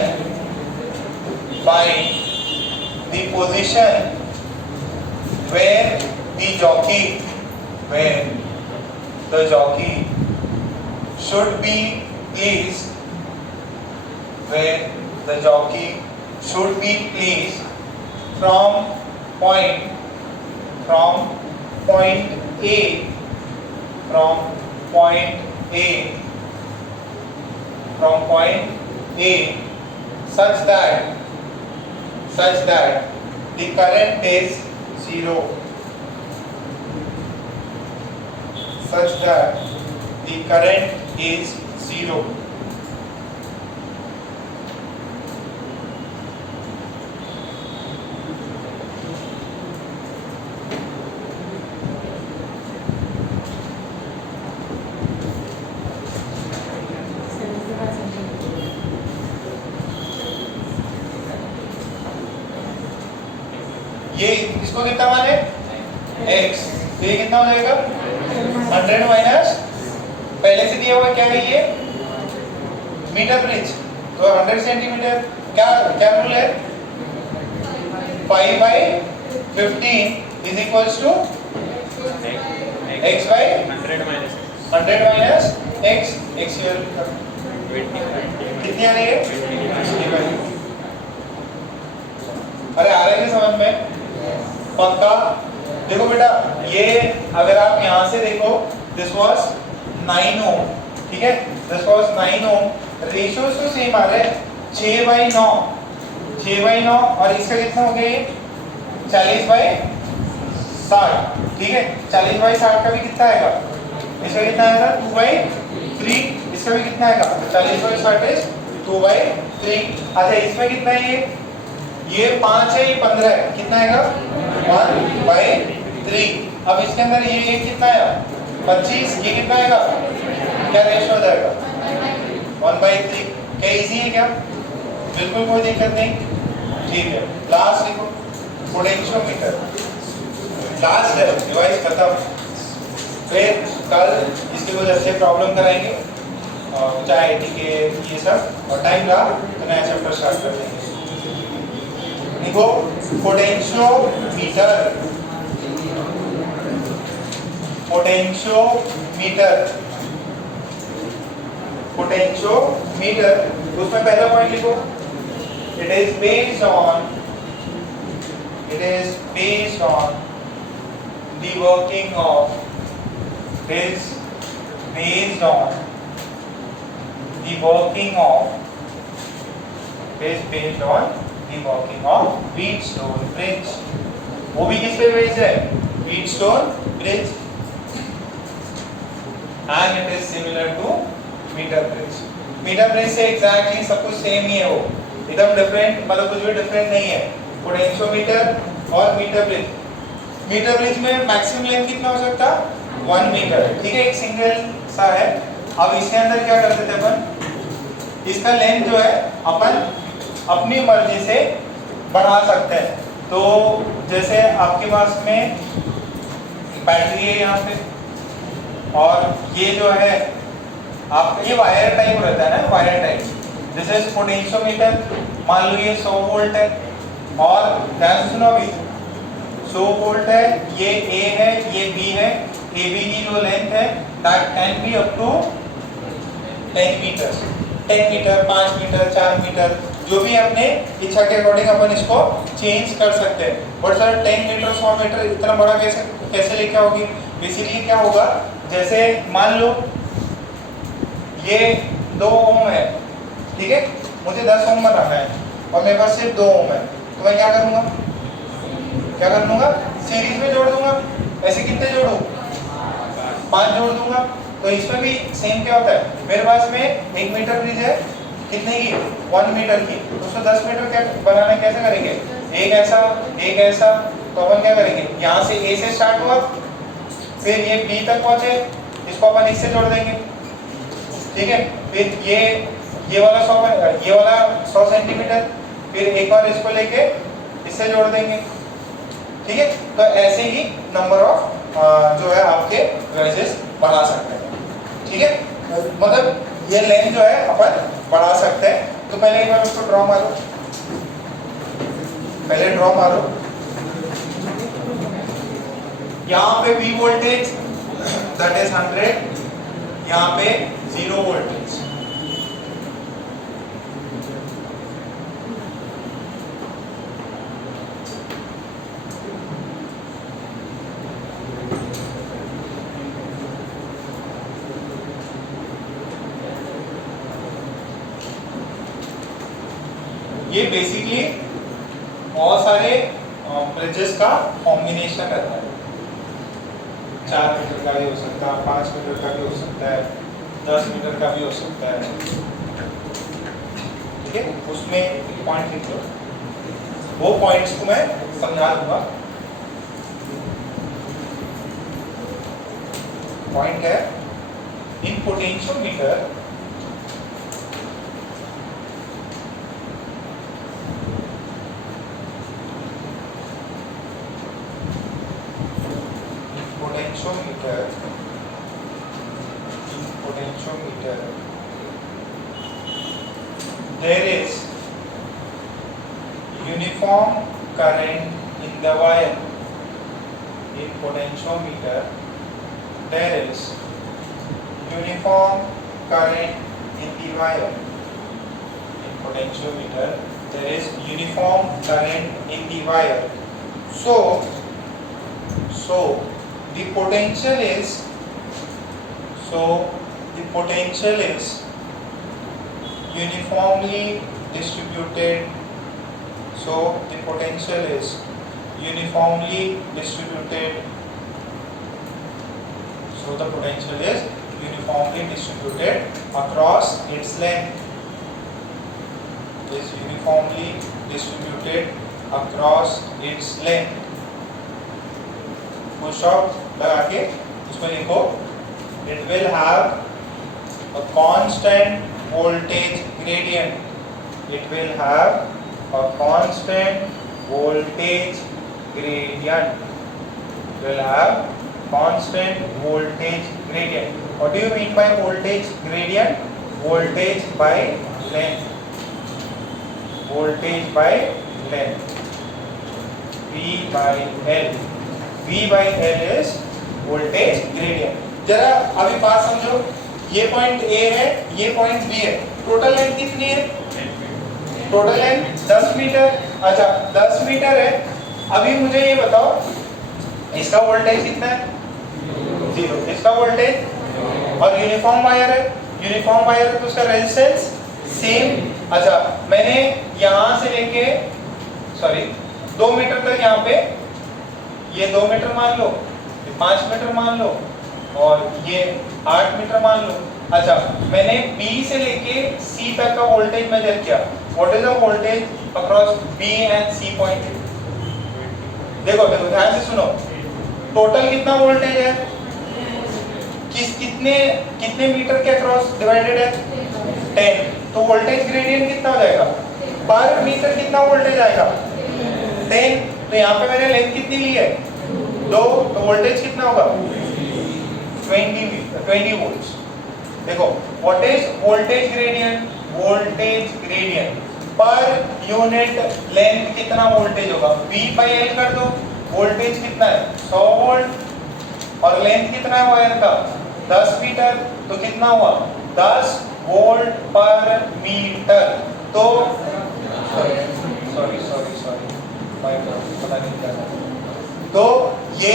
where the jockey should be placed, from point A such that the current is 0, ये इसको कितना माने x, तो ये कितना हो जाएगा 100 माइनस, पहले से दिया हुआ क्या है ये मीटर ब्रिज, तो 100 सेंटीमीटर, क्या रूल है 5/15 is equals to x by 100 minus x, x की वैल्यू कितनी आ रही है, अरे आ रही है समझ में, पक्का। देखो बेटा ये अगर आप यहाँ से देखो, दिस वाज 9 ओम, ठीक है, दिस वाज 9 ओम, रेशियोज तो सेम आ रहे हैं 6/9, और इसका कितना हो गया ये 40/60, ठीक है, 40/60 का भी कितना आएगा, इसका कितना आएगा 2/3, इसका भी कितना आएगा 40/60 इज 2/3। अच्छा इसमें कितना है ये 5 है, ये 15 है, कितना आएगा 1/3। अब इसके अंदर ये कितना आया 25, ये कितना आएगा, क्या रेशियो हो जाएगा 1/3। क्या इजी है क्या, बिल्कुल कोई दिक्कत नहीं, ठीक है। लास्ट लिखो पोटेंशियोमीटर, लास्ट है, डिवाइस खत्म। फिर कल इसके कुछ अच्छे प्रॉब्लम कराएंगे, चाहे आईटी के ये सब, और टाइम रहा तो नया चैप्टर स्टार्ट कर देंगे। देखो पोटेंशियोमीटर, पोटेंशियोमीटर, पोटेंशियोमीटर, उसमें पहला पॉइंट लिखो, it is based on the working of, is based on the working of, is based on the working of Wheatstone bridge। वो भी किस पे बेस्ड है? Wheatstone bridge, and it is similar to meter bridge। Metre bridge से exactly सब कुछ same ही है, वो एकदम डिफरेंट, मतलब कुछ भी डिफरेंट नहीं है। पोटेंशियोमीटर और मीटर ब्रिज, मीटर ब्रिज में मैक्सिमम लेंथ कितना हो सकता है? 1 मीटर, ठीक है, एक सिंगल सा है। अब इसके अंदर क्या करते थे अपन, इसका लेंथ जो है अपन अपनी मर्जी से बढ़ा सकते हैं। तो जैसे आपके पास में बैटरी है यहाँ पे, और ये जो है आपका ये वायर टाइप रहता है ना, वायर टाइप। जैसे पोटेंशियोमीटर मान लो ये 100 वोल्ट है, और ध्यान सुनो अभी, 100 वोल्ट है, ये A है, ये B है, AB की जो लेंथ है that can be up to 10 metre, 10 metre, 5 metre, 4 metre, जो भी अपने इच्छा के अकॉर्डिंग अपन इसको चेंज कर सकते हैं। बट सर 10 मीटर 100 मीटर इतना बड़ा कैसे लेके आओगी? बेसिकली क्या होगा, जैसे मान लो ये 2 ओम है, ठीक है, मुझे 10 ओम बनाना है और मेरे पास सिर्फ 2 ओम है, तो मैं क्या करूँगा, क्या कर लूँगा, सीरीज में जोड़ दूंगा। ऐसे कितने जोड़ूं? 5 जोड़ दूंगा। तो इसमें भी सेम क्या होता है, मेरे पास में 1 मीटर ब्रिज है, कितने की? 1 मीटर की। तो उसको 10 मीटर क्या बनाना, कैसे करेंगे? एक ऐसा, एक ऐसा, तो अपन क्या करेंगे, यहाँ से A से स्टार्ट हुआ, फिर ये B तक पहुंचे, इसको अपन इससे जोड़ देंगे, ठीक है। फिर ये वाला 100 सेंटीमीटर, फिर एक बार इसको लेके इससे जोड़ देंगे, ठीक है। तो ऐसे ही नंबर ऑफ जो है आपके वेजेस बढ़ा सकते हैं, ठीक है। मतलब ये लेंथ जो है अपन बढ़ा सकते हैं। तो पहले एक बार उसको ड्रॉ मारो, पहले ड्रॉ मारो। यहाँ पे V वोल्टेज दैट इज 100, यहाँ पे 0 वोल्टेज, ये बेसिकली बहुत सारे ब्रिजेस का कॉम्बिनेशन रहता है। 4 मीटर का भी हो सकता है, 5 मीटर का भी हो सकता है, 10 मीटर का भी हो सकता है, ठीक है। उसमें पॉइंट लिख लो, वो पॉइंट्स को मैं समझा दूंगा। पॉइंट है, इन potentiometer potentiometer there is uniform current in the wire। in potentiometer there is uniform current in the wire। in potentiometer there is uniform current in the wire। so the potential is uniformly distributed। so the potential is uniformly distributed across its length। is uniformly distributed across its length। Full stop लगा के उसमें लिखो, it will have a constant voltage gradient। it will have a constant voltage gradient। will have constant voltage gradient. What do you mean by voltage gradient? Voltage by length. Voltage by length. V by L. V by L is voltage gradient. जरा अभी बात समझो, ये point A है, ये point B है, total length कितनी है? Total length 10 metre. अच्छा 10 मीटर है। अभी मुझे ये बताओ इसका वोल्टेज कितना है? 0। इसका वोल्टेज, और यूनिफॉर्म वायर है, यूनिफॉर्म वायर है तो उसका रेजिस्टेंस सेम। अच्छा मैंने यहाँ से लेके 2 मीटर तक, यहाँ पे ये 2 मीटर मान लो, ये 5 मीटर मान लो, और ये 8 मीटर मान लो। अच्छा मैंने B से लेके C तक का वोल्टेज मेजर किया। What is the voltage across B and C point? देखो देखो ध्यान से सुनो, टोटल कितना वोल्टेज है, कितने मीटर के अक्रॉस डिवाइडेड है? 10। तो वोल्टेज ग्रेडियंट कितना हो जाएगा? पर मीटर कितना वोल्टेज आएगा? 10। तो यहाँ पे मैंने लेंथ कितनी ली है? 2। तो वोल्टेज कितना होगा? 20 वोल्ट्स। देखो what is voltage gradient? Voltage gradient per unit length कितना वोल्टेज होगा? V by L कर दो। वोल्टेज कितना है? 100 वोल्ट, और लेंथ कितना है वायर का? 10 मीटर। तो कितना हुआ? 10 वोल्ट पर मीटर। तो सॉरी पता नहीं क्या था। तो ये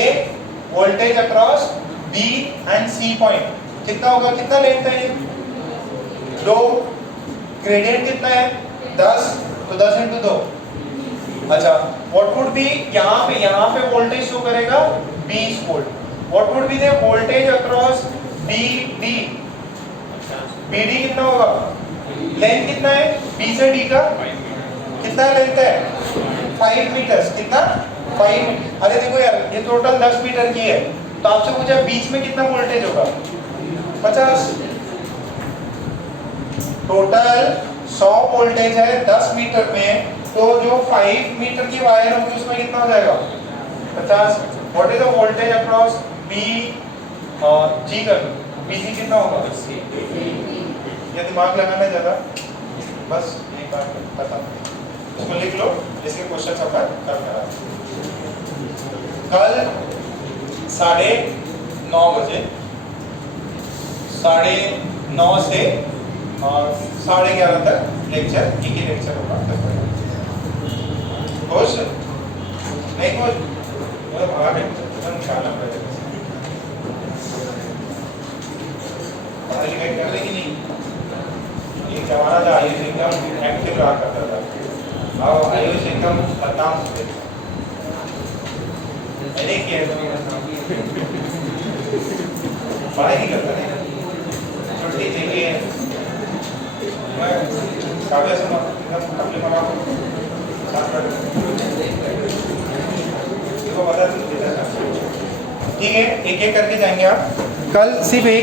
voltage across B and C point कितना होगा? कितना लेंथ है? 2। ग्रेडियंट कितना है? 10। तो 10 into 2। अच्छा व्हाट वुड बी, यहाँ पे वोल्टेज शो करेगा 20 volt. What would be the voltage across BD? BD कितना होगा? लेंथ कितना है B से D का? कितना लेंथ है? 5 मीटर्स। कितना? 5। अरे देखो यार ये टोटल 10 मीटर की है, तो आपसे पूछा बीच में कितना वोल्टेज होगा? 50। टोटल 100 वोल्टेज है 10 मीटर में, तो जो 5 मीटर की वायर होगी उसमें कितना हो जाएगा? 50। What is the voltage across B और G कर लो। BG कितना होगा? ये दिमाग लगाना ज़्यादा, बस एक बार पता, इसको लिख लो, इसके क्वेश्चन अपन कल करा। कल 9:30 बजे, 9:30 से और 11:30 तक लेक्चर, एक ही लेक्चर होगा। खुश नहीं? खुश मतलब भाग निकालना पड़ेगा। पढ़ाई लिखाई कर लेगी नहीं? एक जमाना था आयुष एकदम एक्टिव रहा करता था, अब आयुष एकदम बदनाम हो गया। मैंने किया पढ़ाई नहीं करता नहीं, छुट्टी चाहिए। मैं काव्य से अपने मना ठीक है, एक एक करके जाएंगे आप। कल सिर्फ एक